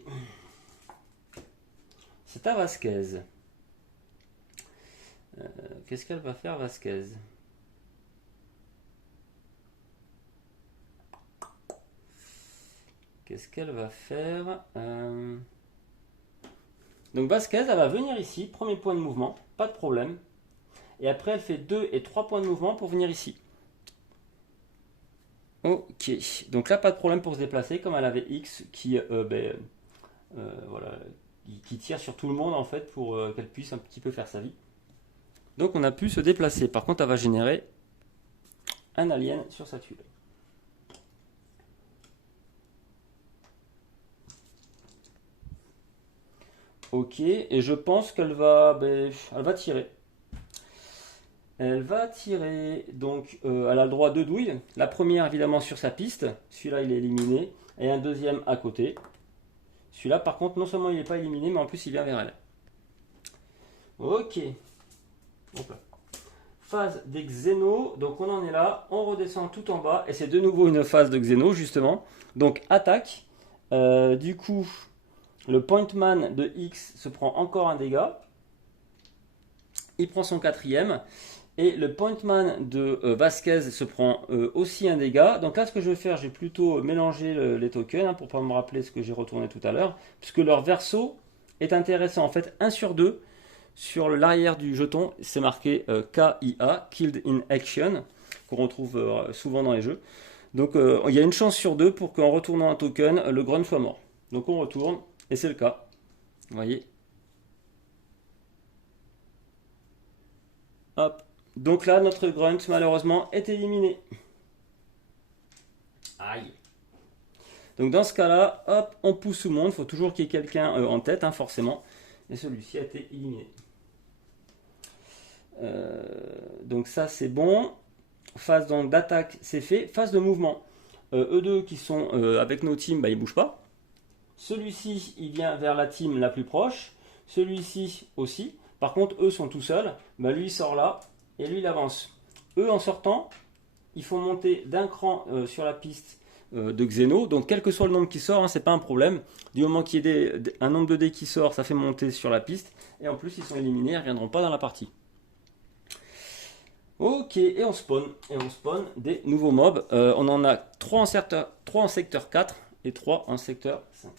C'est à Vasquez. Qu'est-ce qu'elle va faire, Vasquez? Qu'est-ce qu'elle va faire? Donc Vasquez, elle va venir ici, premier point de mouvement, pas de problème. Et après, elle fait 2 et 3 points de mouvement pour venir ici. Ok, donc là, pas de problème pour se déplacer, comme elle avait X qui, voilà, qui tire sur tout le monde en fait pour qu'elle puisse un petit peu faire sa vie. Donc on a pu se déplacer. Par contre, elle va générer un alien sur sa tuile. Ok, et je pense qu'elle va, elle va tirer. Elle va tirer, donc elle a le droit à 2 douilles. La première évidemment sur sa piste, celui-là il est éliminé, et un deuxième à côté. Celui-là par contre non seulement il n'est pas éliminé, mais en plus il vient vers elle. Ok. Hop là. Phase des Xénos, donc on en est là, on redescend tout en bas, et c'est de nouveau une phase de Xénos justement. Donc attaque, du coup le pointman de X se prend encore un dégât. Il prend son 4e. Et le pointman de Vasquez se prend aussi un dégât. Donc là, ce que je vais faire, je vais plutôt mélanger les tokens pour ne pas me rappeler ce que j'ai retourné tout à l'heure. Puisque leur verso est intéressant. En fait, 1 sur 2, sur l'arrière du jeton, c'est marqué KIA, Killed in Action, qu'on retrouve souvent dans les jeux. Donc il y a une chance sur 2 pour qu'en retournant un token, le grunt soit mort. Donc on retourne, et c'est le cas. Vous voyez. Hop. Donc là, notre grunt, malheureusement, est éliminé. Aïe. Donc dans ce cas-là, hop, on pousse tout le monde. Il faut toujours qu'il y ait quelqu'un en tête, hein, forcément. Et celui-ci a été éliminé. Donc ça, c'est bon. Phase d'attaque, c'est fait. Phase de mouvement. Eux deux qui sont avec nos teams, ils ne bougent pas. Celui-ci, il vient vers la team la plus proche. Celui-ci aussi. Par contre, eux sont tout seuls. Lui, il sort là. Et lui, il avance. Eux, en sortant, il faut monter d'un cran sur la piste de Xéno. Donc, quel que soit le nombre qui sort, hein, c'est pas un problème. Du moment qu'il y ait un nombre de dés qui sort, ça fait monter sur la piste. Et en plus, ils sont éliminés, ils ne reviendront pas dans la partie. Ok, et on spawn. Et on spawn des nouveaux mobs. On en a 3 en secteur 4 et 3 en secteur 5.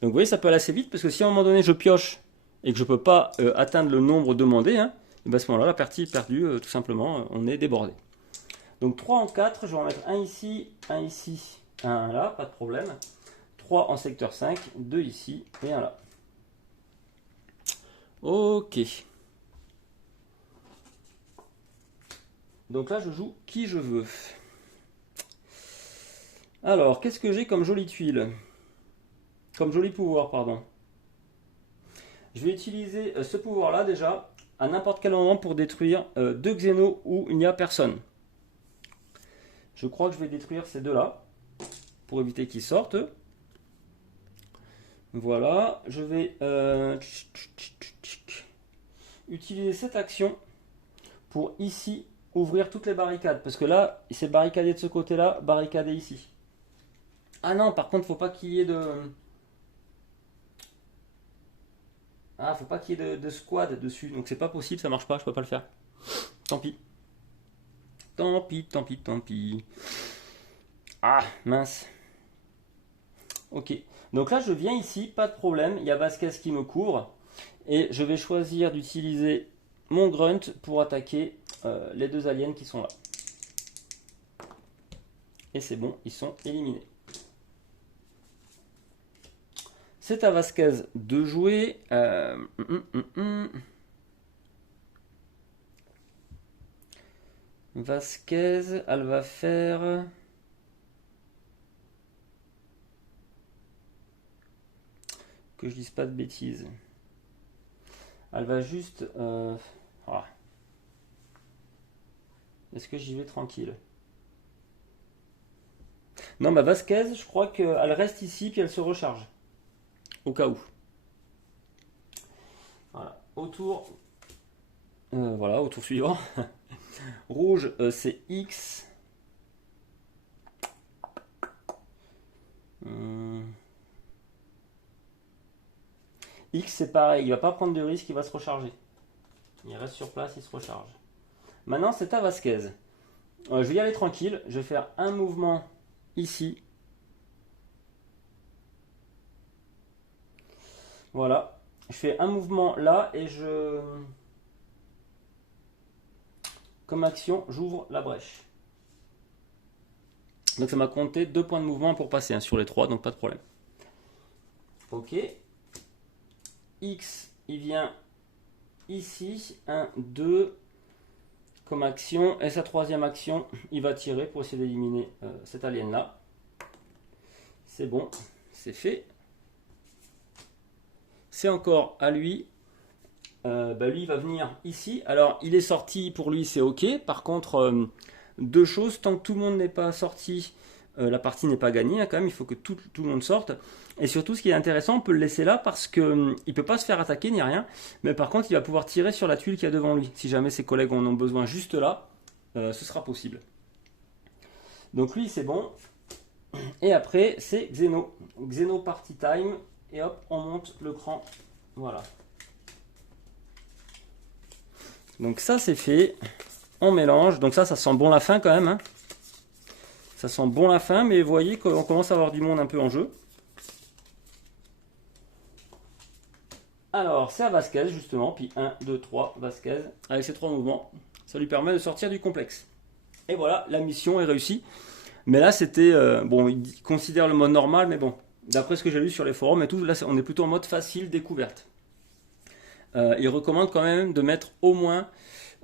Donc, vous voyez, ça peut aller assez vite parce que si à un moment donné, je pioche et que je ne peux pas atteindre le nombre demandé, hein, et à ce moment-là, la partie est perdue, tout simplement, on est débordé. Donc 3 en 4, je vais en mettre un ici, un là, pas de problème. 3 en secteur 5, 2 ici et un là. Ok. Donc là, je joue qui je veux. Alors, qu'est-ce que j'ai comme jolie tuile? Comme joli pouvoir, pardon. Je vais utiliser ce pouvoir-là déjà à n'importe quel moment pour détruire 2 Xénos où il n'y a personne. Je crois que je vais détruire ces deux-là pour éviter qu'ils sortent. Voilà, je vais utiliser cette action pour ici ouvrir toutes les barricades. Parce que là, c'est barricadé de ce côté-là, barricadé ici. Ah non, par contre, faut pas qu'il y ait de... Ah, faut pas qu'il y ait de squad dessus, donc c'est pas possible, ça marche pas, je peux pas le faire. Tant pis. Tant pis, tant pis, tant pis. Ah, mince. Ok. Donc là, je viens ici, pas de problème. Il y a Vasquez qui me couvre. Et je vais choisir d'utiliser mon grunt pour attaquer les deux aliens qui sont là. Et c'est bon, ils sont éliminés. C'est à Vasquez de jouer. Vasquez, elle va faire... Que je dise pas de bêtises. Elle va juste... Est-ce que j'y vais tranquille? Non, bah Vasquez, je crois qu'elle reste ici puis elle se recharge. Au cas où. Voilà. Voilà, au tour suivant. Rouge, c'est X. X, c'est pareil, il va pas prendre de risque, il va se recharger. Il reste sur place, il se recharge. Maintenant, c'est à Vasquez. Je vais y aller tranquille. Je vais faire un mouvement ici. Voilà. Je fais un mouvement là et je... Comme action, j'ouvre la brèche. Donc ça m'a compté 2 points de mouvement pour passer hein, sur les 3, donc pas de problème. Ok. X, il vient ici. 1, 2. Comme action. Et sa troisième action, il va tirer pour essayer d'éliminer cet alien là. C'est bon, c'est fait. C'est encore à lui. Lui, il va venir ici. Alors, il est sorti, pour lui, c'est OK. Par contre, 2 choses. Tant que tout le monde n'est pas sorti, la partie n'est pas gagnée. Hein, quand même, il faut que tout le monde sorte. Et surtout, ce qui est intéressant, on peut le laisser là parce qu'il ne peut pas se faire attaquer ni rien. Mais par contre, il va pouvoir tirer sur la tuile qu'il y a devant lui. Si jamais ses collègues en ont besoin juste là, ce sera possible. Donc lui, c'est bon. Et après, c'est Xeno. Xeno Party Time. Et hop, on monte le cran. Voilà. Donc ça, c'est fait. On mélange. Donc ça sent bon la fin quand même. Hein. Ça sent bon la fin, mais vous voyez qu'on commence à avoir du monde un peu en jeu. Alors, c'est à Vasquez, justement. Puis 1, 2, 3, Vasquez. Avec ces 3 mouvements, ça lui permet de sortir du complexe. Et voilà, la mission est réussie. Mais là, c'était... bon, il considère le mode normal, mais bon, d'après ce que j'ai lu sur les forums et tout, là, on est plutôt en mode facile, découverte. Il recommande quand même de mettre au moins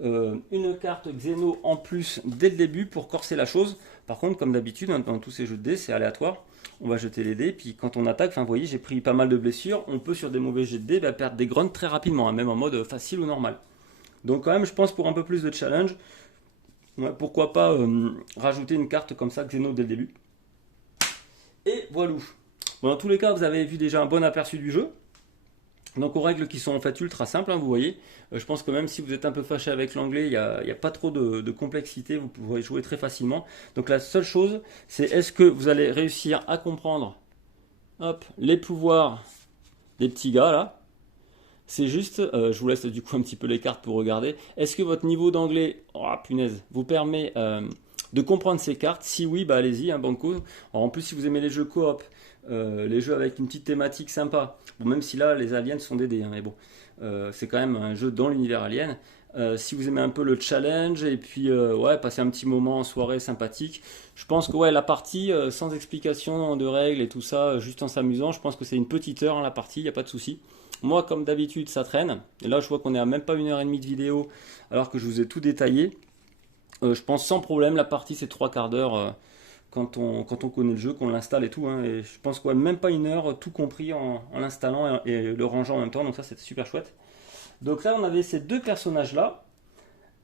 une carte Xeno en plus dès le début pour corser la chose. Par contre, comme d'habitude, dans tous ces jeux de dés, c'est aléatoire. On va jeter les dés, puis quand on attaque, vous voyez, j'ai pris pas mal de blessures. On peut, sur des mauvais jets de dés, perdre des grunts très rapidement, hein, même en mode facile ou normal. Donc quand même, je pense, pour un peu plus de challenge, ouais, pourquoi pas rajouter une carte comme ça, Xeno, dès le début. Et voilà. Bon, dans tous les cas, vous avez vu déjà un bon aperçu du jeu. Donc aux règles qui sont en fait ultra simples, hein, vous voyez. Je pense que même si vous êtes un peu fâché avec l'anglais, il n'y a pas trop de complexité, vous pouvez jouer très facilement. Donc la seule chose, c'est est-ce que vous allez réussir à comprendre les pouvoirs des petits gars là. C'est juste, je vous laisse du coup un petit peu les cartes pour regarder. Est-ce que votre niveau d'anglais, oh punaise, vous permet de comprendre ces cartes? Si oui, bah allez-y, hein, banco. Alors, en plus, si vous aimez les jeux coop, les jeux avec une petite thématique sympa, bon, même si là les aliens sont des dés, hein, mais bon, c'est quand même un jeu dans l'univers alien. Si vous aimez un peu le challenge et puis ouais, passer un petit moment en soirée sympathique, je pense que ouais, la partie sans explication de règles et tout ça, juste en s'amusant, je pense que c'est une petite heure hein, la partie, il n'y a pas de souci. Moi, comme d'habitude, ça traîne. Et là, je vois qu'on est à même pas 1h30 de vidéo alors que je vous ai tout détaillé. Je pense sans problème, la partie c'est 3/4 d'heure. Quand on connaît le jeu, qu'on l'installe et tout. Hein, et je pense quoi, même pas 1 heure, tout compris en l'installant et le rangeant en même temps. Donc ça, c'était super chouette. Donc là, on avait ces 2 personnages-là.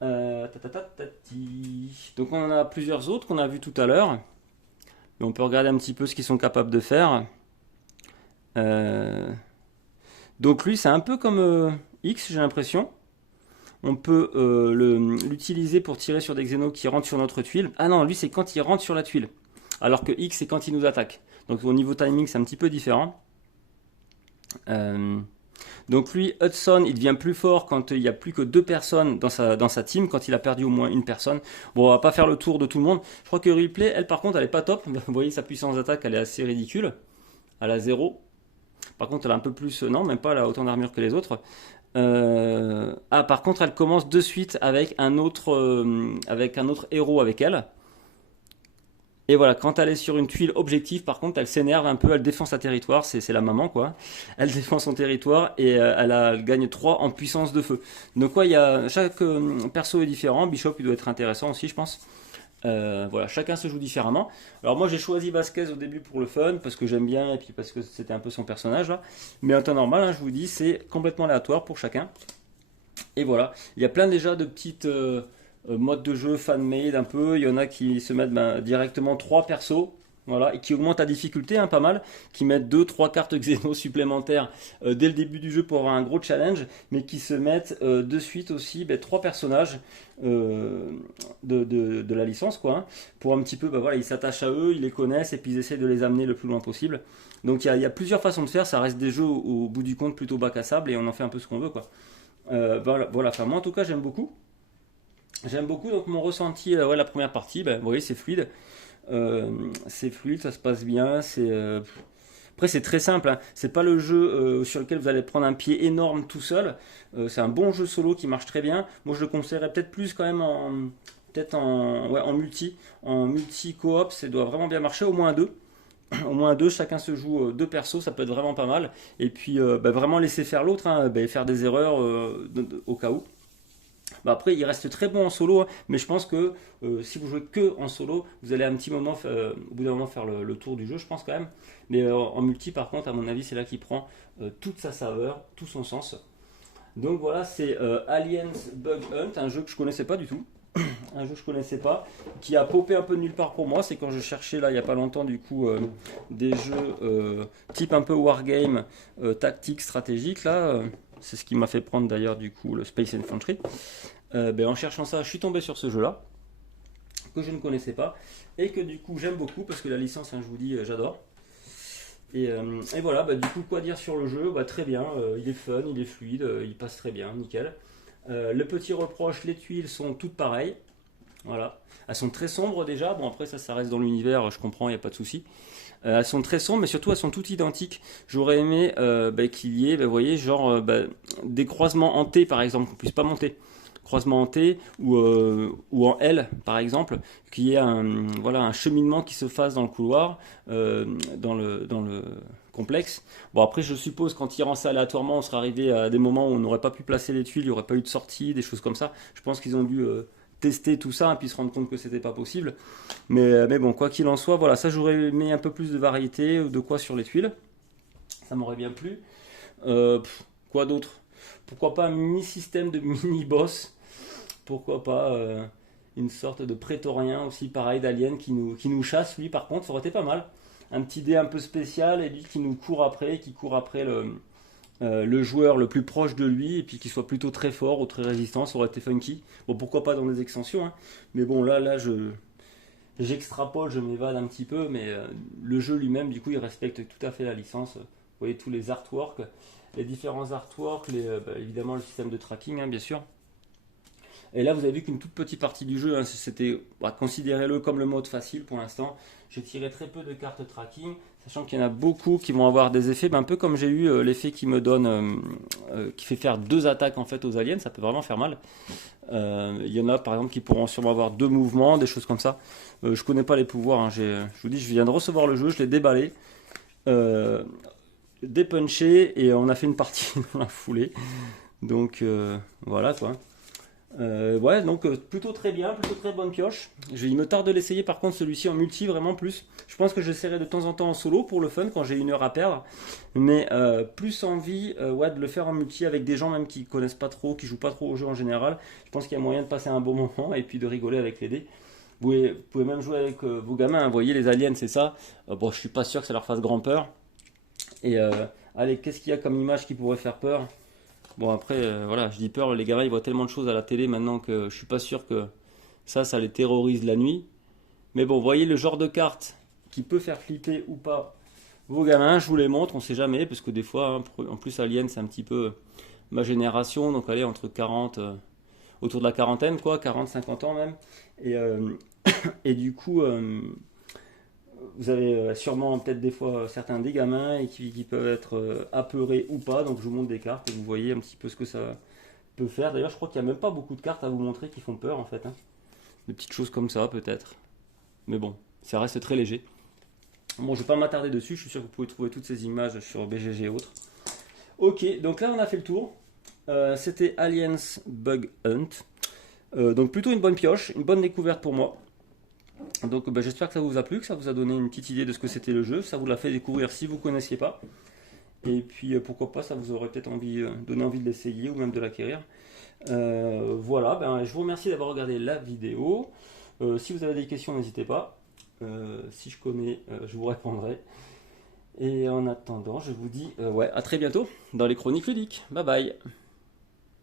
Donc on en a plusieurs autres qu'on a vus tout à l'heure. Mais on peut regarder un petit peu ce qu'ils sont capables de faire. Donc lui, c'est un peu comme X, j'ai l'impression. On peut l'utiliser pour tirer sur des xénos qui rentrent sur notre tuile. Ah non, lui c'est quand il rentre sur la tuile. Alors que X c'est quand il nous attaque. Donc au niveau timing c'est un petit peu différent. Donc lui, Hudson, il devient plus fort quand il n'y a plus que 2 personnes dans sa team, quand il a perdu au moins une personne. Bon, on va pas faire le tour de tout le monde. Je crois que Ripley, elle par contre, elle est pas top. Vous voyez, sa puissance d'attaque, elle est assez ridicule. Elle a 0. Par contre, elle a un peu plus... non, même pas, elle a autant d'armure que les autres. Ah, par contre, elle commence de suite avec un autre héros avec elle. Et voilà, quand elle est sur une tuile objectif, par contre, elle s'énerve un peu, elle défend sa territoire, c'est la maman quoi. Elle défend son territoire et elle gagne 3 en puissance de feu. Donc ouais, chaque perso est différent, Bishop il doit être intéressant aussi je pense. Voilà, chacun se joue différemment. Alors moi j'ai choisi Vasquez au début pour le fun, parce que j'aime bien et puis parce que c'était un peu son personnage là. Mais en temps normal, hein, je vous dis, c'est complètement aléatoire pour chacun. Et voilà, il y a plein déjà de petites modes de jeu fan-made un peu. Il y en a qui se mettent directement 3 persos. Voilà, et qui augmentent la difficulté pas mal, qui mettent 2-3 cartes Xeno supplémentaires dès le début du jeu pour avoir un gros challenge, mais qui se mettent de suite aussi 3 personnages de la licence, quoi, hein, pour un petit peu, voilà, ils s'attachent à eux, ils les connaissent, et puis ils essaient de les amener le plus loin possible. Donc il y a plusieurs façons de faire, ça reste des jeux au bout du compte plutôt bac à sable, et on en fait un peu ce qu'on veut, quoi. Voilà, enfin, moi en tout cas j'aime beaucoup. J'aime beaucoup, donc mon ressenti, la première partie, vous voyez, c'est fluide, ça se passe bien. Après, c'est très simple, hein. C'est pas le jeu sur lequel vous allez prendre un pied énorme tout seul. C'est un bon jeu solo qui marche très bien. Moi, je le conseillerais peut-être plus quand même peut-être en multi. En multi coop, ça doit vraiment bien marcher, au moins deux. Au moins deux, chacun se joue 2 persos, ça peut être vraiment pas mal. Et puis, vraiment laisser faire l'autre, hein, faire des erreurs au cas où. Après, il reste très bon en solo, hein, mais je pense que si vous jouez que en solo, vous allez un petit moment, au bout d'un moment, faire le tour du jeu, je pense quand même. Mais en multi, par contre, à mon avis, c'est là qu'il prend toute sa saveur, tout son sens. Donc voilà, c'est Aliens Bug Hunt, un jeu que je connaissais pas du tout. Un jeu que je connaissais pas, qui a popé un peu de nulle part pour moi. C'est quand je cherchais là, il y a pas longtemps, du coup, des jeux type un peu wargame, tactique, stratégique là. C'est ce qui m'a fait prendre d'ailleurs du coup le Space Infantry. En cherchant ça, je suis tombé sur ce jeu-là que je ne connaissais pas et que du coup j'aime beaucoup parce que la licence, hein, je vous dis, j'adore. Et voilà, du coup, quoi dire sur le jeu? Très bien, il est fun, il est fluide, il passe très bien, nickel. Le petit reproche, les tuiles sont toutes pareilles. Voilà. Elles sont très sombres déjà. Bon, après, ça reste dans l'univers, je comprends, il n'y a pas de souci. Elles sont très sombres, mais surtout, elles sont toutes identiques. J'aurais aimé qu'il y ait, vous voyez, genre des croisements en T, par exemple, qu'on puisse pas monter. Croisement en T ou en L, par exemple, qu'il y ait un cheminement qui se fasse dans le couloir, dans le complexe. Bon, après, je suppose qu'en tirant ça aléatoirement, on serait arrivé à des moments où on n'aurait pas pu placer les tuiles, il n'y aurait pas eu de sortie, des choses comme ça. Je pense qu'ils ont dû tester tout ça et puis se rendre compte que c'était pas possible. Mais bon, quoi qu'il en soit, voilà, ça j'aurais aimé un peu plus de variété, de quoi sur les tuiles. Ça m'aurait bien plu. Quoi d'autre? Pourquoi pas un mini-système de mini-boss? Pourquoi pas une sorte de prétorien aussi pareil d'alien qui nous chasse, lui par contre, ça aurait été pas mal. Un petit dé un peu spécial et lui qui nous court après, qui court après le joueur le plus proche de lui et puis qui soit plutôt très fort ou très résistant, ça aurait été funky. Bon, pourquoi pas dans des extensions, hein. Mais bon, là j'extrapole, je m'évade un petit peu, mais le jeu lui-même, du coup, il respecte tout à fait la licence. Vous voyez tous les artworks, les différents artworks, évidemment le système de tracking, hein, bien sûr. Et là, vous avez vu qu'une toute petite partie du jeu, hein, c'était, considérez-le comme le mode facile pour l'instant. J'ai tiré très peu de cartes tracking, sachant qu'il y en a beaucoup qui vont avoir des effets, un peu comme j'ai eu l'effet qui me donne, qui fait faire 2 attaques en fait aux aliens, ça peut vraiment faire mal. Il y en a par exemple qui pourront sûrement avoir 2 mouvements, des choses comme ça. Je connais pas les pouvoirs, hein, je vous dis, je viens de recevoir le jeu, je l'ai déballé, dépunché, et on a fait une partie dans la foulée. Donc voilà quoi. Donc plutôt très bien, plutôt très bonne pioche. Il me tarde de l'essayer par contre celui-ci en multi vraiment plus. Je pense que j'essaierai de temps en temps en solo pour le fun quand j'ai 1 heure à perdre. Mais plus envie de le faire en multi avec des gens même qui connaissent pas trop, qui jouent pas trop au jeu en général. Je pense qu'il y a moyen de passer un bon moment et puis de rigoler avec les dés. Vous pouvez même jouer avec vos gamins, hein. Vous voyez les aliens c'est ça. Bon, je suis pas sûr que ça leur fasse grand peur. Et allez, qu'est-ce qu'il y a comme image qui pourrait faire peur? Bon après, voilà, je dis peur, les gamins ils voient tellement de choses à la télé maintenant que je suis pas sûr que ça les terrorise la nuit. Mais bon, vous voyez le genre de carte qui peut faire flipper ou pas vos gamins, je vous les montre, on sait jamais, parce que des fois, hein, en plus Alien c'est un petit peu ma génération, donc allez entre 40, autour de la quarantaine quoi, 40, 50 ans même. Et, et du coup, vous avez sûrement peut-être des fois certains des gamins et qui peuvent être apeurés ou pas, donc je vous montre des cartes et vous voyez un petit peu ce que ça peut faire. D'ailleurs, je crois qu'il n'y a même pas beaucoup de cartes à vous montrer qui font peur en fait, hein. Des petites choses comme ça peut-être. Mais bon, ça reste très léger. Bon, je ne vais pas m'attarder dessus, je suis sûr que vous pouvez trouver toutes ces images sur BGG et autres. Ok, donc là on a fait le tour. C'était Aliens Bug Hunt. Donc plutôt une bonne pioche, une bonne découverte pour moi. Donc j'espère que ça vous a plu, que ça vous a donné une petite idée de ce que c'était le jeu. Ça vous l'a fait découvrir si vous ne connaissiez pas. Et puis pourquoi pas, ça vous aurait peut-être donné envie de l'essayer ou même de l'acquérir. Voilà, je vous remercie d'avoir regardé la vidéo. Si vous avez des questions, n'hésitez pas. Si je connais, je vous répondrai. Et en attendant, je vous dis à très bientôt dans les chroniques ludiques. Bye bye.